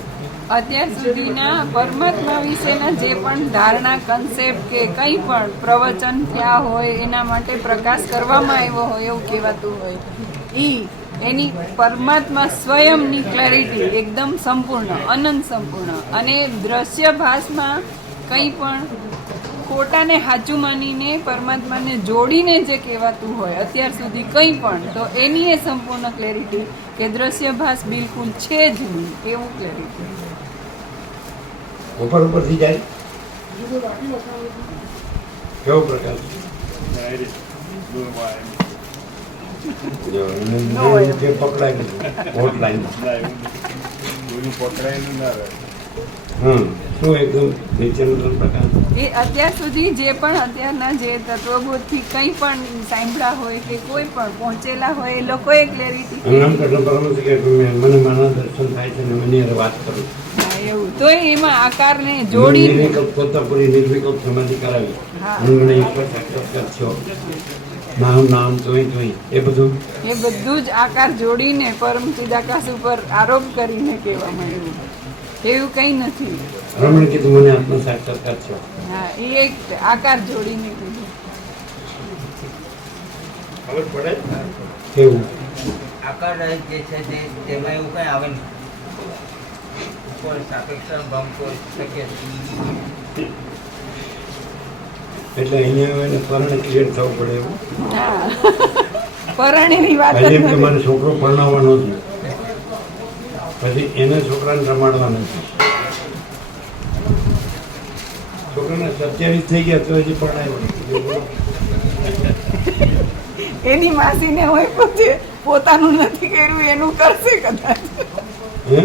અત્યાર સુધીના પરમાત્મા વિશેના જે પણ ધારણા કન્સેપ્ટ કે કંઈ પણ પ્રવચન થયા હોય એના માટે પ્રકાશ કરવામાં આવ્યો હોય એવું કહેવાતું હોય એની પરમાત્મા સ્વયંની ક્લેરિટી એકદમ સંપૂર્ણ, અનંત સંપૂર્ણ. અને દ્રશ્ય ભાસમાં કંઈ પણ ખોટાને સાચું માનીને પરમાત્માને જોડીને જે કહેવાતું હોય અત્યાર સુધી કંઈ પણ, તો એની એ સંપૂર્ણ ક્લેરિટી કે દ્રશ્ય ભાસ બિલકુલ છે જ નહીં એવું ક્લેરિટી. ઉપર ઉપરથી જાય કેવો પ્રકાશ જો, એને જે પકડાય નહીં વોટ લાઈનમાં. કોઈનું પકડાયેલું ના રહે. શું એકદમ નીચેનો પ્રકાશ. એ અત્યાર સુધી જે પણ અત્યારના જે તત્વબોધથી કંઈ પણ સાંભળ્યા હોય કે કોઈ પણ પહોંચેલા હોય એ લોકોએ અને આમ ક્લેરિટી કેટલો પરમ છે કે મને મારા દર્શન થાય છે ને મને હારે વાત કરું. એવું તો એમાં આકારને જોડીને નિર્વિકલ્પ પોતાપુરી નિર્વિકલ્પ સમાધિ કરાવી. હા. મને ઈશ્વર સાક્ષાત્કાર થયો. નામ જોઈ એ બધું એ બધું જ આકાર જોડીને પરમ ચિદાકાશ ઉપર આરોપ કરીને કહેવામાં આવ્યું. એવું કંઈ નથી. રમણ કીધું મને આત્મ સાક્ષાત્કાર થયો. હા, એ એક આકાર જોડીને કીધું. ખબર પડે કેવું આકાર રહિત જે છે તેમાં એવું કંઈ આવે નહીં. કોઈ સાપેક્ષ ભંગ કોઈ શકે એટલે અહીંયા એને પરણે ક્લિયર થવું પડે એવું. હા, પરણેની વાત જ આજે એમ કે નથી. મારે છોકરો પરણાવવાનો છે, પછી એને છોકરાને રમાડવાનો છે. છોકરાને 27 થઈ ગયા તો હજી પરણાવ્યો નથી. એની માસીને હોય પૂછે પોતાનું નથી કર્યું એનું કરશે કદાચ. હે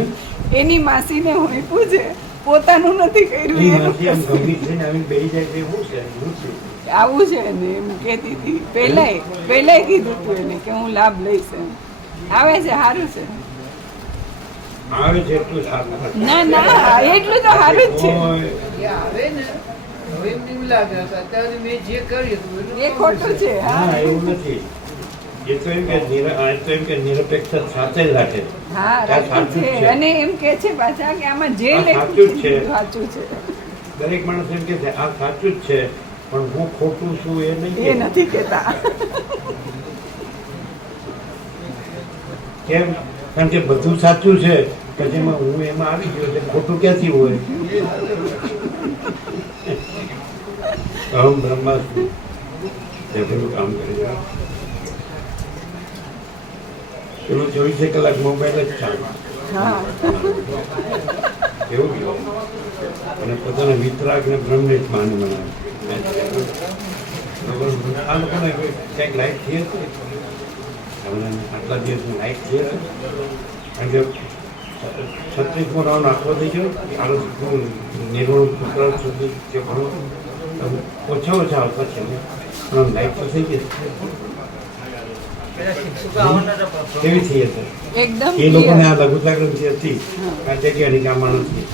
એની માસીને હોય પૂછે પોતાનું નથી કર્યું એ એનું માસી આમ કરશે. ગંભીર થઈને આવીને બેસી જાય છે એવું છે હું છું. આવું છે ને એમ કહેતી હતી. પહેલાય કીધું હતું એને કે હું લાભ લઈશ એમ. આવે છે, સારું છે. આવે છે એટલું સારું. ના એટલું તો સારું જ છે. ઓય, એ આવે ને હવે એમને એવું લાગે કે અત્યારે મેં જે કર્યું હતું એનું એ ખોટું છે. ના હા, એવું નથી. એ તો એમ કે નિરપેક્ષ સાથે જ રાખે. હા, આ રાખ્યું સાચું જ છે. છે. અને એમ કે છે પાછા કે આમાં જે આ લખ્યું સાચું જ છે છે. સાચું છે. દરેક માણસ એમ કે છે આ સાચું જ છે પણ હું ખોટું છું એ નહીં એ કહેતો. નથી કહેતા. કેમ? કારણ કે બધું સાચું છે પછી એમાં હું એમાં આવી ગયો એટલે ખોટું ક્યાંથી હોય? અહમ બ્રહ્માસ્મિ એ પેલું કામ કરે છે. પેલું 24 કલાક મોબાઈલ જ ચાલે હા, એવું કહેવાય. અને પોતાના વિતરાગ ને બ્રહ્મને જ માને બનાવે. આ લોકોને કંઈક લાઈટ થઈ હતી આટલા દિવસની લાઈટ થઈ હતી કારણ કે 36મો રાઉન્ડ આખો થઈ ગયો. નિર્મળ પુત્ર સુધી જે ભણો ઓછા આવતા છે પણ લાઈટ તો થઈ ગઈ. પેલા શિક્ષકો આવવાના હતા પણ કેવી થઈ હતી એકદમ એ લોકોને clear. આ લઘુતાગ્રંથિ હતી આ જગ્યાની કે આ માણસની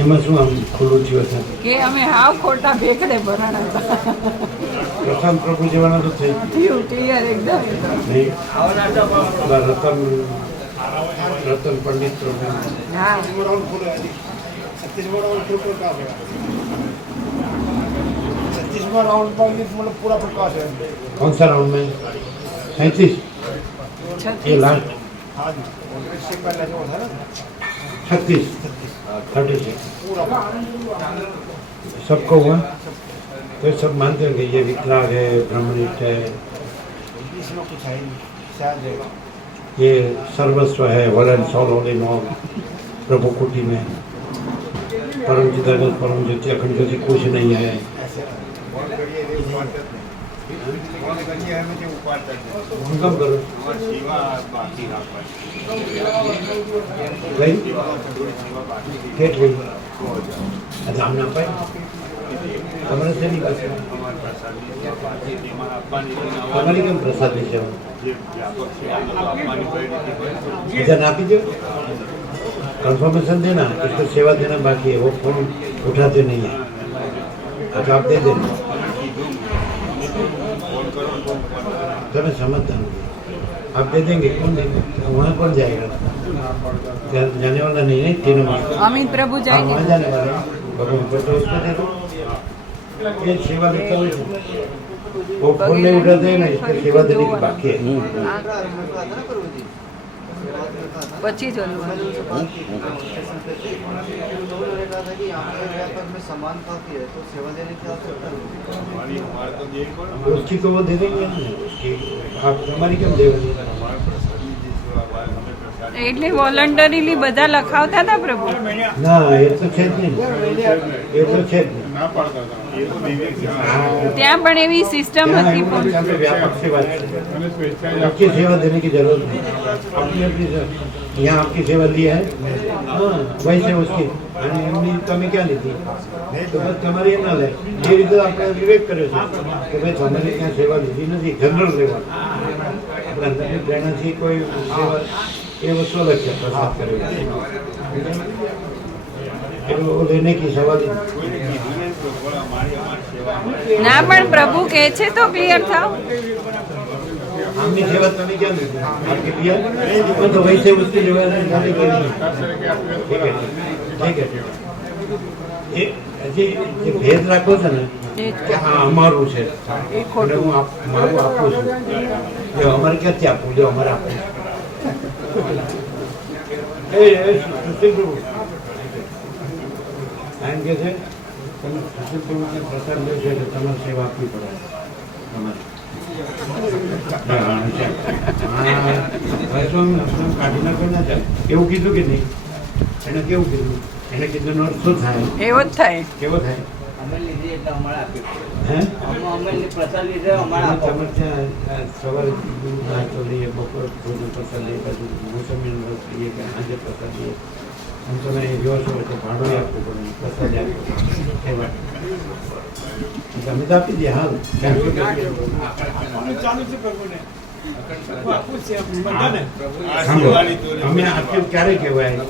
એમાં શું આમ ખુલ્લું થયું હશે? કે અમે હાવ ખોટા ભેખડે ભરાણા હતા. પ્રશાંત પ્રભુ જેવાના તો થઈ થયું ક્લિયર એકદમ. નહીં. આવવાના હતા પણ પેલા રતન પંડિત પ્રભુ હા, छत्तीसवां राउंड पर ये मतलब पूरा प्रकाश है कौन सा राउंड में 37 ये लास्ट हाँ जी इससे पहले जो था ना 36 36 पूरा सबको हुआ तो सब मानते हैं कि ये विकराग है ब्रह्मनिष्ठ है इसमें कुछ है नहीं शायद है ये सर्वस्व है one and sole all in all प्रभु कुटी में परम चिदानंद परम ज्योति अखंड ज्योति कुछ नहीं है. ऐसे ફોન કરીએ એ ઉપાડ કરते ફોન કરીએ અમે તે ઉપાડ કરते હું કામ કરું સેવા બાકી રાખવાની લઈ થોડી સેવા બાકી કેટલી अच्छा हमने अपाई તમારે શેની પાસે અમારી પ્રસાદની સેવા બાકી તેમાં આપવાની તમારી કેમ પ્રસાદી છે જે વ્યાપક છે એ લોકો આપવાની કઈ રીતે કરે બીજાને આપી દો कंफर्मेशन देना इसको सेवा देना बाकी है वो फोन उठाते नहीं है अच्छा आप दे देना ફોન કરો ફોન કરો તમે સમજતા નથી आप दे देंगे कौन देंगे वहाँ कौन जाएगा जाने वाला नहीं है तीनों अमित प्रभु हाँ, जाएंगे वहाँ जाने वाला है भगवान तो उसको दे दो ये सेवा देता हूँ वो फोन नहीं उठाते हैं ना इसको सेवा देने की बाकी है પછી જ ઓલું समानता होती है तो सेवा देने की आवश्यकता नहीं। हमारी हमारे तो यही करो ना, उसकी तो वो दे देंगे ना उसकी आप हमारी क्यों देंगे हमारे प्रसाद जी सेवा हमारे हमें प्रसाद એટલે વોલન્ટરીલી બધા લખાવતા હતા પ્રભુ ना ये तो छेद नहीं ये तो छेद नहीं ના પાડતા હતા ये तो विवेक से हाँ, ત્યાં પણ એવી સિસ્ટમ यहाँ હતી यहाँ पे व्यापक सेवा है અને સ્વેચ્છાએ आपकी सेवा देने की जरूरत नहीं अपनी अपनी यहाँ आपकी सेवा ली है हाँ वैसे उसकी અને એમની તમે ક્યાં લીધી તો બસ તમારી એ ના લે એ રીતે આપણે વિવેક કર્યો છે કે ભાઈ તમારી ત્યાં સેવા લીધી નથી જનરલ સેવા આપણે અંદરની પ્રેરણાથી કોઈ સેવા એ વસ્તુ અલગ છે પ્રસાદ કર્યો એ લેને કી સવાલ ही नहीं। कोई ने कीधું નહીં તો બોલો हमारी सेवा ના પણ પ્રભુ કહે છે તો ક્લિયર થાવ हमने सेवा तुम्हें क्या मिलती है आपके लिया तो वैसे उसकी सेवा नहीं करनी ठीक है ठीक है ये જે ભેદ રાખો છે ને કે આ અમારું છે એટલે હું મારું આપું છું જો અમારે ક્યાંથી આપવું જો અમારે આપવું એ સુશીલ પ્રભુ એમ કે છે તમે સુશીલ પ્રભુને પ્રસાદ લે છે એટલે તમારે સેવા આપવી પડે તમારે કાઢી નાખો ના ચાલે એવું કીધું કે નહીં એને કેવું કીધું એને કીધું નો શું થાય એવો જ થાય કેવો થાય અમે લીધી એટલે અમારે આપી હે અમે પ્રસાદ લીધે અમારે આપો તમારે ત્યાં સવારે દૂધ નાસ્તો લઈએ બપોર ભોજન પ્રસાદ લઈએ પછી મોસમીનો રસ લઈએ કે આજે પ્રસાદ લઈએ આમ તમે જો છો તો ભાડું આપવું પડે પ્રસાદ આપવું સેવા તમે તો આપી દે હાલ અમે આપ્યું ક્યારે કહેવાય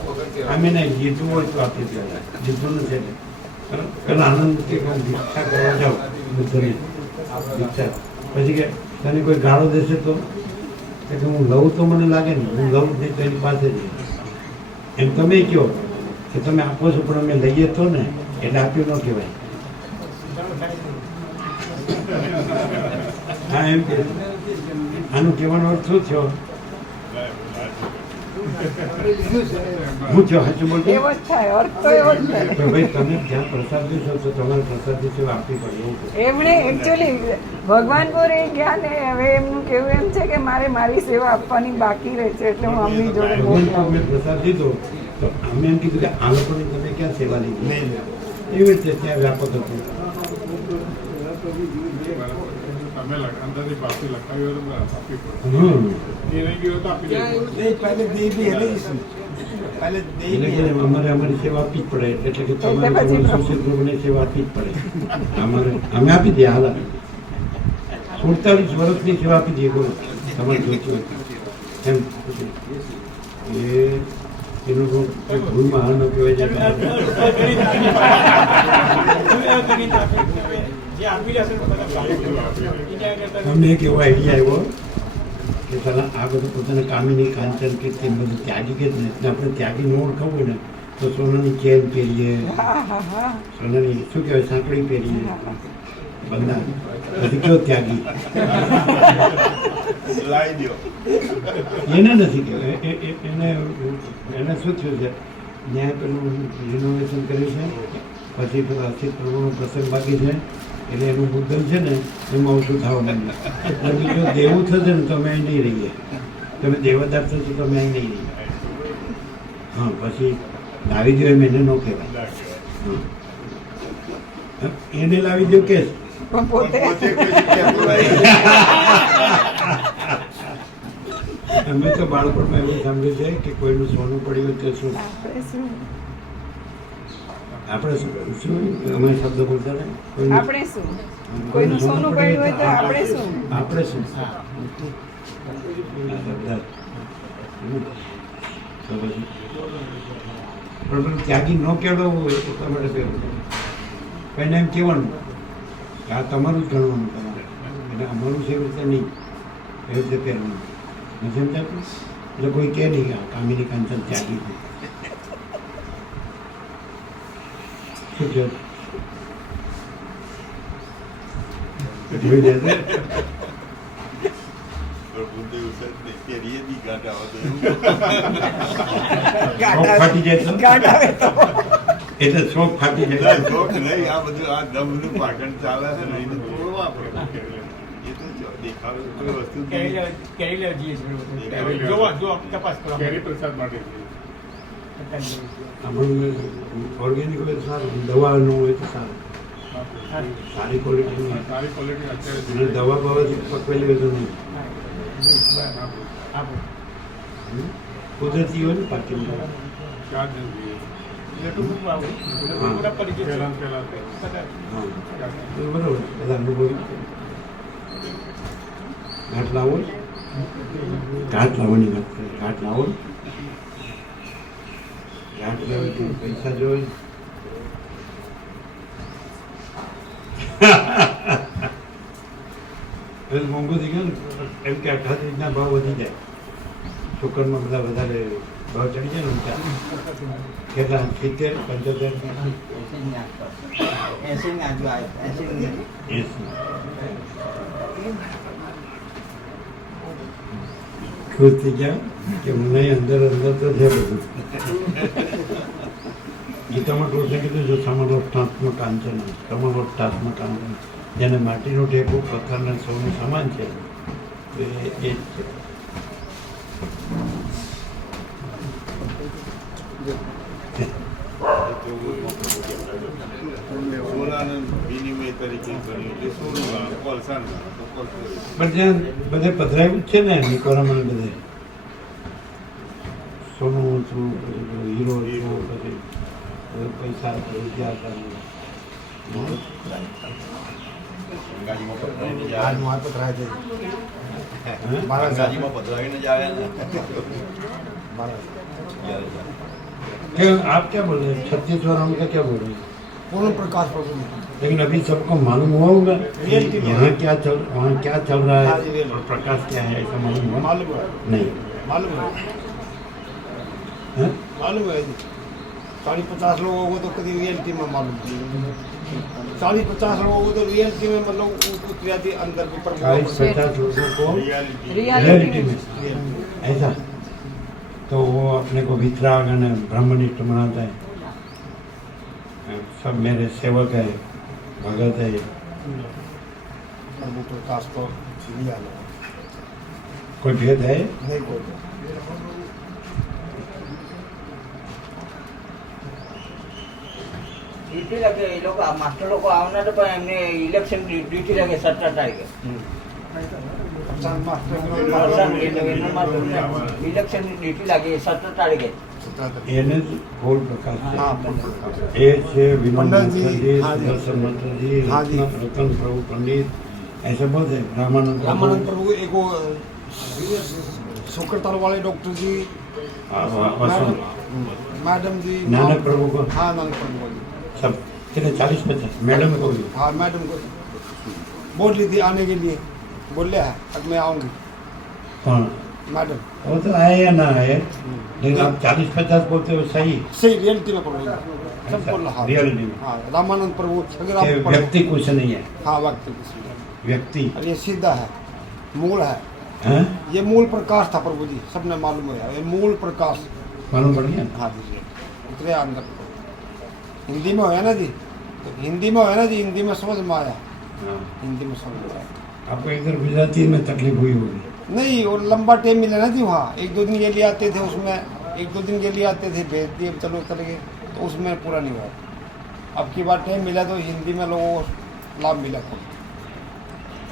અમે ને જીતવું હોય તો આપી દેવાય જીતવું નથી એટલે પેલા આનંદથી કોઈ દીક્ષા કરવા જાઓ બુદ્ધની દીક્ષા પછી કે તને કોઈ ગાળો દેશે તો કે હું લઉં તો મને લાગે ને હું લઉં નહીં તો એની પાસે જ એમ તમે કહો કે તમે આપો છો પણ અમે લઈએ તો ને એટલે આપ્યું ન કહેવાય હા એમ કે આનું કહેવાનો અર્થ શું થયો હું થયો સાચું બોલતો એવો જ થાય અર્થ તો એવો જ થાય તો ભાઈ તમે જ્યાં પ્રસાદ લેશો તો તમારે પ્રસાદની સેવા આપવી પડે એવું કહે. એમણે એકચ્યુઅલી ભગવાન પર એ ગયા ને હવે એમનું કેવું એમ છે કે મારે મારી સેવા આપવાની બાકી રહે છે એટલે હું અમની જોડે ભગવાન પર મોકલાવું મેં પ્રસાદ લીધો તો અમે એમ કીધું કે આ લોકોની તમે ક્યાં સેવા લીધી એવી રીતે ત્યાં વ્યાપક હતું તમે અંદરથી પાછી લખાવી હોય તો આપવી પડે હમ એ નહીં ગયો તો આપી દેવું એટલે કે અમારે અમારી સેવા આપવી જ પડે એટલે કે તમારે પછી તમારે સુશીલ પ્રભુની સેવા આપવી જ પડે અમારે અમે આપી દઈએ હાલ 48 વર્ષની સેવા આપી દઈએ બોલો તમારે જોઈતું હોય એમ એ એનું ભૂલમાં હાલ ન કહેવાય છે અમને એક એવો આઈડિયા આવ્યો કે પેલા આ બધું પોતાને કામિની કાંચન કીર્તિ બધું ત્યાગી કે જ ને આપણે ત્યાગી ન ઓળખાવું હોય ને તો સોનાની ચેન પહેરીએ હા હા હા સોનાની શું કહેવાય સાંકળી પહેરીએ બંધા પછી કયો ત્યાગી લાવી દો એને નથી કહેવાય એને એને શું થયું છે ત્યાં પેલું રિનોવેશન કર્યું છે પછી પેલો અસિત પ્રભુનો પ્રસંગ બાકી છે એટલે એનું મુદ્દલ છે ને એમાં ઓછું થવા માંડ્યું એટલે બીજું દેવું થશે ને તો અમે અહીં નહીં રહીએ તમે દેવદાર થશો તો અમે અહીં નહીં રહીએ હા પછી લાવી દો એમ એને ન કહેવાય હા એને લાવી દો કે પણ પોતે અમે તો બાળપણમાં એવું સાંભળ્યું છે કે કોઈનું સોનું પડ્યું તો શું આપણે શું આપણે શું અમે શબ્દ બોલતા ને કોઈનું આપણે શું કોઈનું સોનું પડ્યું હોય તો આપણે શું આપણે શું તો પછી પણ ત્યાગી ન કેળવવું હોય તો તમારે કહેવું કોઈને એમ કહેવાનું કે આ તમારું જ ગણવાનું તમારે એટલે અમારું છે એવી રીતે નહીં એવી રીતે પહેરવાનું નથી સમજાતું? એટલે કોઈ કહે નહીં કે આ કામિની કાંચન ત્યાગી છે. શું કહો? જોઈ લેશે. પ્રભુદેવ સત્ય કેરીએ બી ગાંઠ આવે તો શોખ ફાટી જાય તો એટલે શોખ ફાટી જાય તો. શોખ નહીં, આ બધું આ દમનું પાટણ ચાલે છે ને એને તોડવા આપણે. એ તો દેખાડો કોઈ વસ્તુ આપણું ઓર્ગેનિક હોય તો સારું, દવાનું હોય તો સારું, સારી ક્વોલિટીની. અને દવા બવાથી પકવેલી હોય તો નહીં. કુદરતી હોય ને પાકી બરાબર. બધા અનુભવી ઘાટ લાવો, ઘાટ લાવવાની વાત કરે. ઘાટ લાવો, ઘાટ લાવવાથી પૈસા જોઈએ. હવે મોંઘું થઈ ગયું ને, એમ કે 28 ભાવ વધી જાય. શુકરમાં બધા વધારે ભાવ ચડી જાય ને ઊંચા. કેટલા 70, 75, 80. ખુશ થઈ ગયા કે મને અંદર અંદર તો છે બધું. ગીતામાં કૃષ્ણ કીધું જો સમલો ટાંચમાં કાંચન, સમલો ટાંચમાં કાંચન, જેને માટીનો ટેકો પથ્થરના સૌનું સમાન છે એ જ છે. સોનાનું વિનિમય તરીકે ગણ્યું એટલે સોનું કોલસાનું તો કોલસા. પણ જ્યાં બધે પધરાયું જ છે ને નિકોરામાં બધે સોનું છું, પછી હીરો છું, પછી પૈસા રૂપિયા. ગંગાજીમાં પધરાવીને જાય. આજમાં પધરાય છે. ગંગાજીમાં પધરાવીને જાય. आप क्या बोल रहे हैं? 36 वाला उनका क्या बोल रहे हैं? पूर्ण प्रकाश प्रभु लेकिन अभी सबको मालूम हुआ होगा यहाँ क्या चल, वहाँ क्या चल रहा है और प्रकाश क्या है, ऐसा मालूम हुआ? मालूम है नहीं. मालूम है हैं? मालूम है 40-50 लोगों को तो कभी रियलिटी में मालूम 40-50 लोगों को तो रियलिटी में मतलब उतरी अंदर के पर 40-50 लोगों को रियलिटी में ऐसा तो वो अपने को वितराग और ब्रह्मनिष्ठ मनाता है. सब मेरे सेवक है, भगत है. प्रभु प्रकाश को लिया कोई भेद है? नहीं कोई ડ્યુટી લાગે એ લોકો માસ્ટર લોકો આવનાર પણ એમને ઇલેક્શન ડ્યુટી લાગે 17 તારીખે ઇલેક્શન ડ્યુટી લાગે 17 તારીખે. એને ફૂલ પ્રકાશ છે. हाँ એ છે વિનોદ पंडित जी, मुखर्जी, हाँ जी। दर्शन मुखर्जी, हाँ जी। रतन प्रभु पंडित, ऐसे बहुत है. रामानंद रामानंद प्रभु एक वो शुक्रताल वाले डॉक्टर जी वसंत मैडम जी नानक प्रभु को हाँ नानक प्रभु जी सब कितने 40-50 मैडम को भी. हाँ मैडम को बोल रही थी आने के लिए बोले है अब मैं आऊँगी हाँ मैडम वो तो आए या ना आए, लेकिन आप 40-50 बोलते हो सही. सही रियलिटी में प्रभु सब बोल रहा रियलिटी में हाँ रामानंद प्रभु अगर कि आप पढ़ो- व्यक्ति कुछ नहीं है. हाँ वक्त व्यक्ति और ये सीधा है मूल है हैं? ये मूल प्रकाश था प्रभु जी सबने मालूम है ये मूल प्रकाश मालूम पड़ गया. हाँ जी उतरे अंदर हिंदी में होया ना जी तो हिंदी में होया ना जी हिंदी में समझ में आया हाँ. हिंदी में समझ में आया आपको इधर गुजराती में तकलीफ हुई होगी. नहीं और लंबा टाइम मिला ना जी वहाँ 1-2 दिन के लिए आते थे उसमें 1-2 दिन के लिए आते थे भेज दिए चलो चले गए तो उसमें पूरा नहीं हुआ. अब की बार टाइम मिला तो हिंदी में लोगों को लाभ मिला था.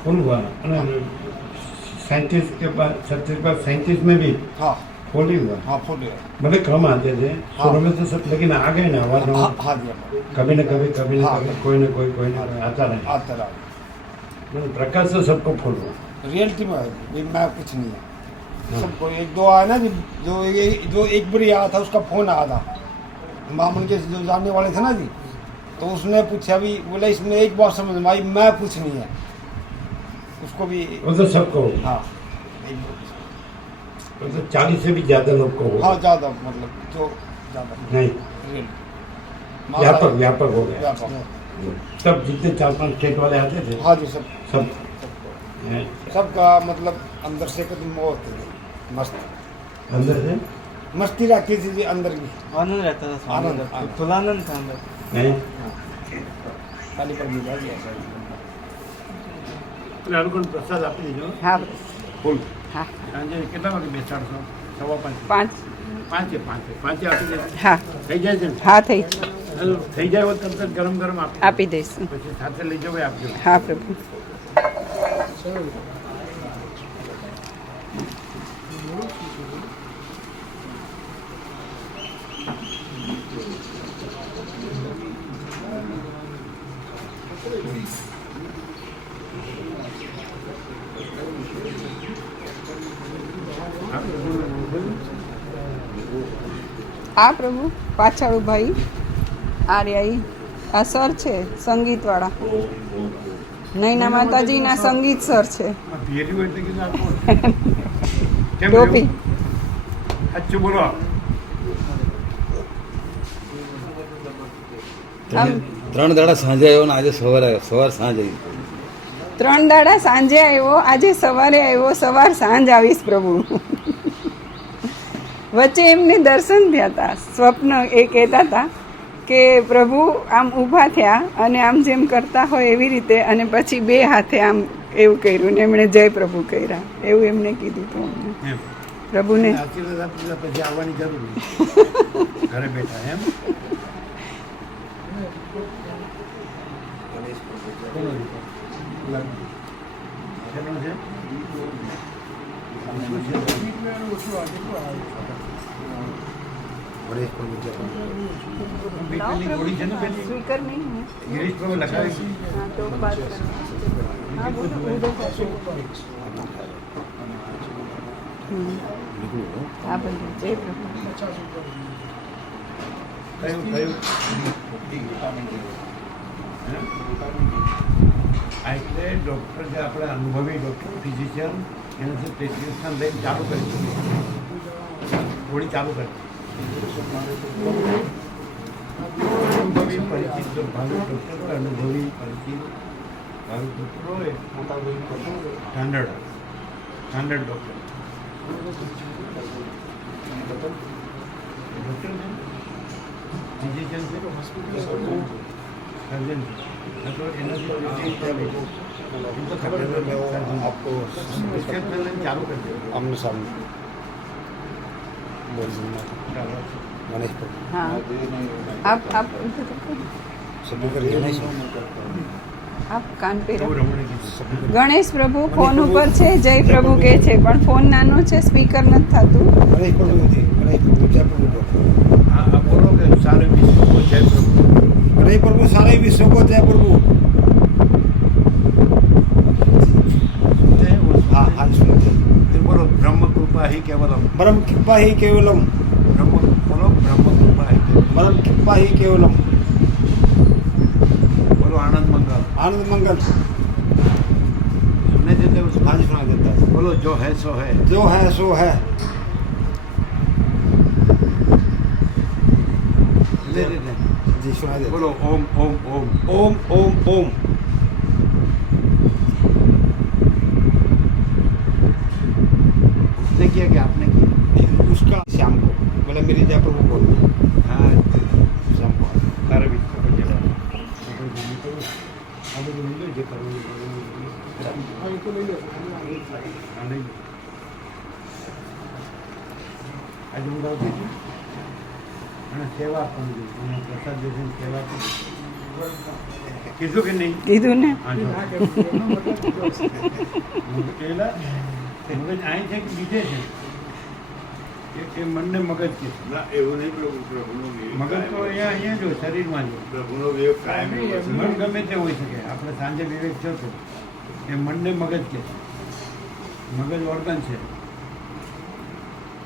फुल हुआ है 37 के बाद 36 बाद 37 में भी हाँ फुल ही हुआ. हाँ फुल है भले कम आते थे शुरू में तो सब, लेकिन आ गए ना आवाज हाँ हाँ जी हाँ, कभी न कभी हाँ। कोई न कोई आता रहे. आता रहा मतलब प्रकाश से सबको फुल हुआ. रियलिटी में है ये मैं कुछ नहीं है सबको 1-2 आया ना जी जो एक बार आया था उसका फोन आया था मामन के जो जानने वाले थे ना जी तो उसने पूछा भी बोला इसमें एक बात समझ में आई मैं कुछ नहीं है उसको भी वो तो सबको हाँ एक बार मतलब 40 से भी ज़्यादा लोग को हाँ होगा ज़्यादा मतलब जो ज़्यादा नहीं रेल व्यापक हो गया व्यापक सब जितने 4-5 स्टेट वाले आते थे हाँ जी सब सब हैं। सबका मतलब अंदर से एकदम वो होती है मस्त अंदर से मस्ती रखी थी जी अंदर की आनंद रहता था स्वामी आनंद, का। आनंद। खुलानंद था अंदर। नहीं खाली पर मिला जी ऐसा ही। એટલે અનુકૂળ પ્રસાદ આપી દેજો હા ફૂલ હા સાંજે કેટલા વાગે બેસાડશો 5:15 5 પાંચે આપી દેજો હા થઈ જાય છે ને હા થઈ થઈ જાય હોત તરત જ ગરમ ગરમ આપી દઈશું પછી સાથે લઈ જવાય આપજો હા પ્રભુ આ પ્રભુ પાછળ ઊભા ઈ આ રહ્યા ઈ આ સર છે સંગીતવાળા નૈના માતાજીના સંગીત સર છે આ ભેર્યું એટલે કીધું આ કોણ? કેમ ટોપી એવું? સાચું બોલો આમ 3 દાડા સાંજે આવ્યો ને આજે સવાર સાંજ આવી 3 દાડા સાંજે આવ્યો આજે સવારે આવ્યો સવાર સાંજ આવીશ પ્રભુ વચ્ચે એમને દર્શન થયા હતા સ્વપ્ન એ કહેતા હતા કે પ્રભુ આમ ઊભા થયા અને આમ જેમ કરતા હોય એવી રીતે અને પછી 2 હાથે આમ એવું કર્યું ને એમણે જય પ્રભુ કર્યા એવું એમને કીધું હતું અમને એમ પ્રભુને આશીર્વાદ આપી દીધા પછી આવવાની જરૂર નહીં. ઘરે બેઠા એમ કેટલો છે? ગણેશ પ્રભુ જય પ્રભુ. પેલી ગોળી છે ને પેલી સ્પીકર નહીં હે ગિરીશ પ્રભુ લખાવી हाँ तो बात करना हाँ बोलो उधर से हाँ बोलो जय प्रभु કયું કયું આ એટલે ડૉક્ટર જે આપણે અનુભવી ડૉક્ટર ફિઝિશિયન એનાથી પ્રિસ્ક્રિપ્શન લઈને ચાલુ કરી ગોળી ચાલુ કરી અનુભવી પરિચિત ભાવિક ડૉક્ટર હોય અનુભવી પરિચિત ભાવિક ડૉક્ટર હોય સ્ટાન્ડર્ડ ડૉક્ટર ડૉક્ટર છે ફિઝિશિયન છે સર્જન છે તો એનાથી आपको પ્રિસ્ક્રિપ્શન લઈને ચાલુ કરી દે आमने सामने बोल दूंगा ચાલો गणेश प्रभु हाँ आप उधर देखो सभी कर गणेश आप कान पे એવું रखो રમણે કીધું ગણેશ પ્રભુ ફોન ઉપર છે જય પ્રભુ કે છે પણ ફોન નાનો છે સ્પીકર નથી થતું गणेश प्रभु जी गणेश प्रभु जय प्रभु बोलो હા આ બોલો કે સારે વિશ્વ કો જય પ્રભુ गणेश प्रभु सारे विश्व को जय प्रभु सुनते हैं वो हाँ हाँ सुनते फिर बोलो ब्रह्म कृपा ही केवलम ब्रह्म कृपा ही केवलम ब्रह्म बोलो ब्रह्म कृपा ही केवलम ब्रह्म कृपा ही केवलम बोलो आनंद मंगल आनंद मंगल सुनने देते हो हाँ जी सुना देता है बोलो जो है सो है जो है सो है ले देते हैं जी सुना देता बोलो ओम ओम ओम ओम ओम ओम उसने किया कि आपने किया उसका शाम को बोला मेरी जय प्रभु बोल हाँ शाम को सारे विश्व को जय આપણે તો લઈ લો જે કરવું હા એ તો લઈ લો હા લઈ લો આજે હું ગાઉં છું અને સેવા આપવાની જોઈએ અને પ્રસાદ દેશે ને સેવા આપી કીધું કે નહીં કીધું ને હા જો પેલા મગજ અહીં છે કે બીજે છે એ મનને મગજ કે છે ના એવું નહીં પ્રભુ પ્રભુનો વિવેક મગજ તો અહીંયા જો શરીરમાં જો પ્રભુનો વિવેક કાયમી વસ્તુ. મન ગમે તે હોઈ શકે આપણે સાંજે વિવેક થયો તો એ મનને મગજ કે છે મગજ ઓર્ગન છે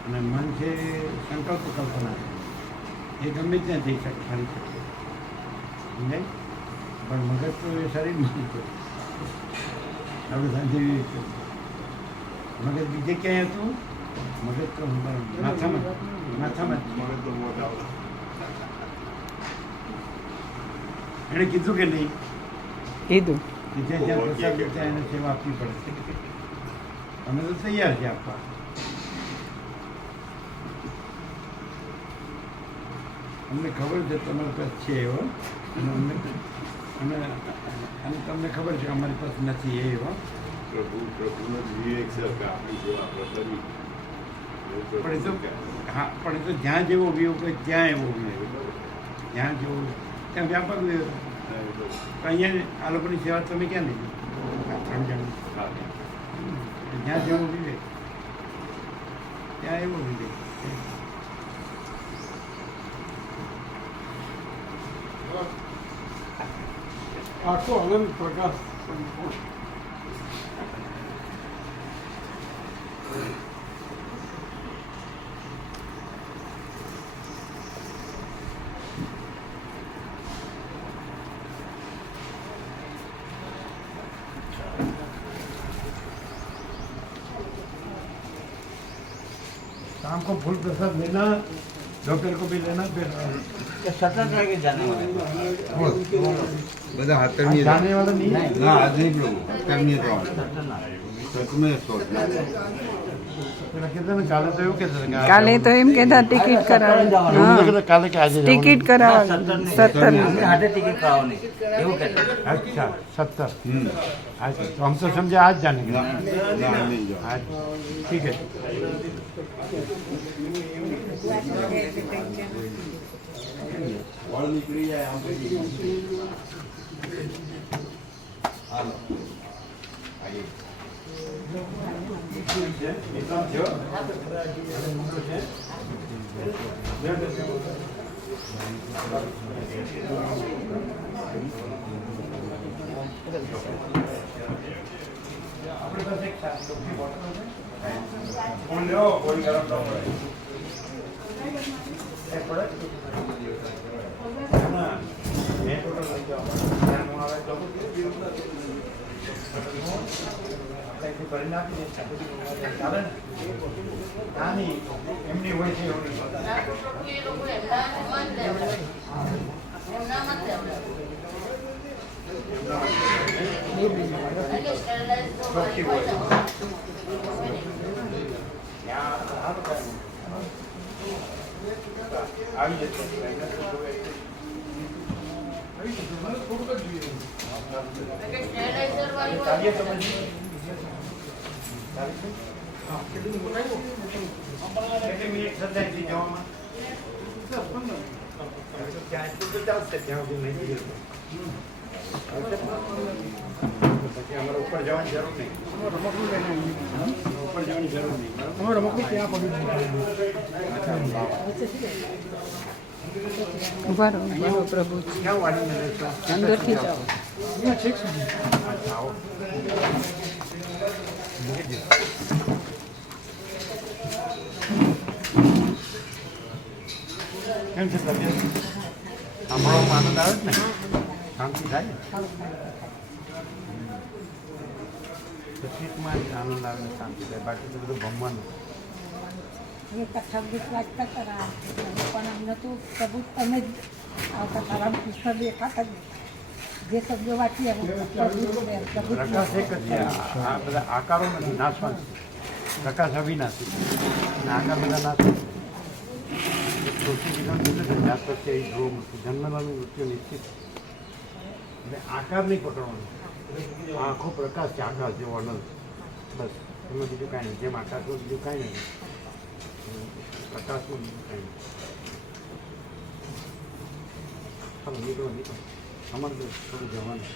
અને મન છે સંકલ્પ કલ્પના છે એ ગમે ત્યાં જઈ શકે ફરી શકે સમજાય પણ મગજ તો એ શરીરમાં જ છે આપણે સાંજે વિવેક થયો મગજ બીજે ક્યાંય હતું મગજ તો માથામાં મને તો મોત આવે. એણે કીધું કે નહીં કીધું કે જ્યાં જ્યાં પ્રસાદ વેચાય એને સેવા આપવી પડે. અમે તો તૈયાર છે આપવા. અમને ખબર છે તમારી પાસે છે એવો અને તમને ખબર છે કે અમારી પાસે નથી એવો. પ્રભુનો વિવેક છે કે આપણી સેવા આપણે કરવી. પણ એ તો હા પણ એ તો જ્યાં જેવો વિવેક હોય ત્યાં એવો વિવેક. જ્યાં જેવો ત્યાં વ્યાપક વિવેક. પણ અહીંયા આ લોકોની સેવા તમે ક્યાં લીધી? આ 3 જણ. જ્યાં જેવો વિવેક ત્યાં એવો વિવેક. આખો આનંદ પ્રકાશ સંપૂર્ણ. शाम को फूल प्रसाद लेना, दोपहर को भी लेना, फिर 17 तारीखे जाने वाले બધા 17મી जाने वाला नहीं है. ના આજ નહીં પ્રભુ 17મી પેલા કહેતા ને કાલે તો એવું કહેતા હતા કે કાલે તો એમ કહેતા ટિકિટ કરાવવાની. એવું નથી હા કહેતા કાલે કે આજે જવાનું. ટિકિટ કરાવવાની 17 હાથે ટિકિટ કરાવવાની એવું કહેતા. अच्छा 17. आज तो हम तो समझे आज जाने का. ના નહીં જાઓ. आज ठीक है. વાળ નીકળી જાય આમ પછી. હાલો આઈએ. એમની હોય છે એવું આવી જશે. ચાલીએ તો પછી કેટલી મિનિટ થશે અહીંથી જવામાં? ત્યાં તો ચાલશે ત્યાં સુધી નહીં જઈએ. પછી અમારે ઉપર જવાની જરૂર નહીં. ઉપર જવાની જરૂર નહીં. ઉભા રહો પ્રભુ ક્યાં વાળીને રહેશો? અંદરથી જાઓ. અચ્છા, આવો. કેમ છે તબિયત? સાંભળવામાં આનંદ આવે છે ને? શાંતિ થાય ને? તકલીફમાં જ આનંદ આવે ને શાંતિ થાય. બાકી તો બધું ભમવાનું. કથા ગીત વાંચતા કરા પણ અમને તો પ્રભુ તમે જ આવતા તારા પુસ્તક દેખાતા જ જે શબ્દો વાંચીએ પ્રકાશ એક જ છે. આ બધા આકારો નથી, નાશવાન છે. પ્રકાશ અવિનાશી અને આકાર બધા નાશ. જાત પ્રત્યે જોવું મૂકવું, જન્મવાનું મૃત્યુ નિશ્ચિત. એટલે આકાર નહીં પકડવાનો. આખો પ્રકાશ છે, આકાશ જેવો અનંત. બસ એમાં બીજું કાંઈ નહીં. જેમ આકાશમાં બીજું કાંઈ નહીં, પ્રકાશમાં બીજું કાંઈ નહીં. ચાલો નીકળો નીકળો. અમારે તો થોડું જવાનું.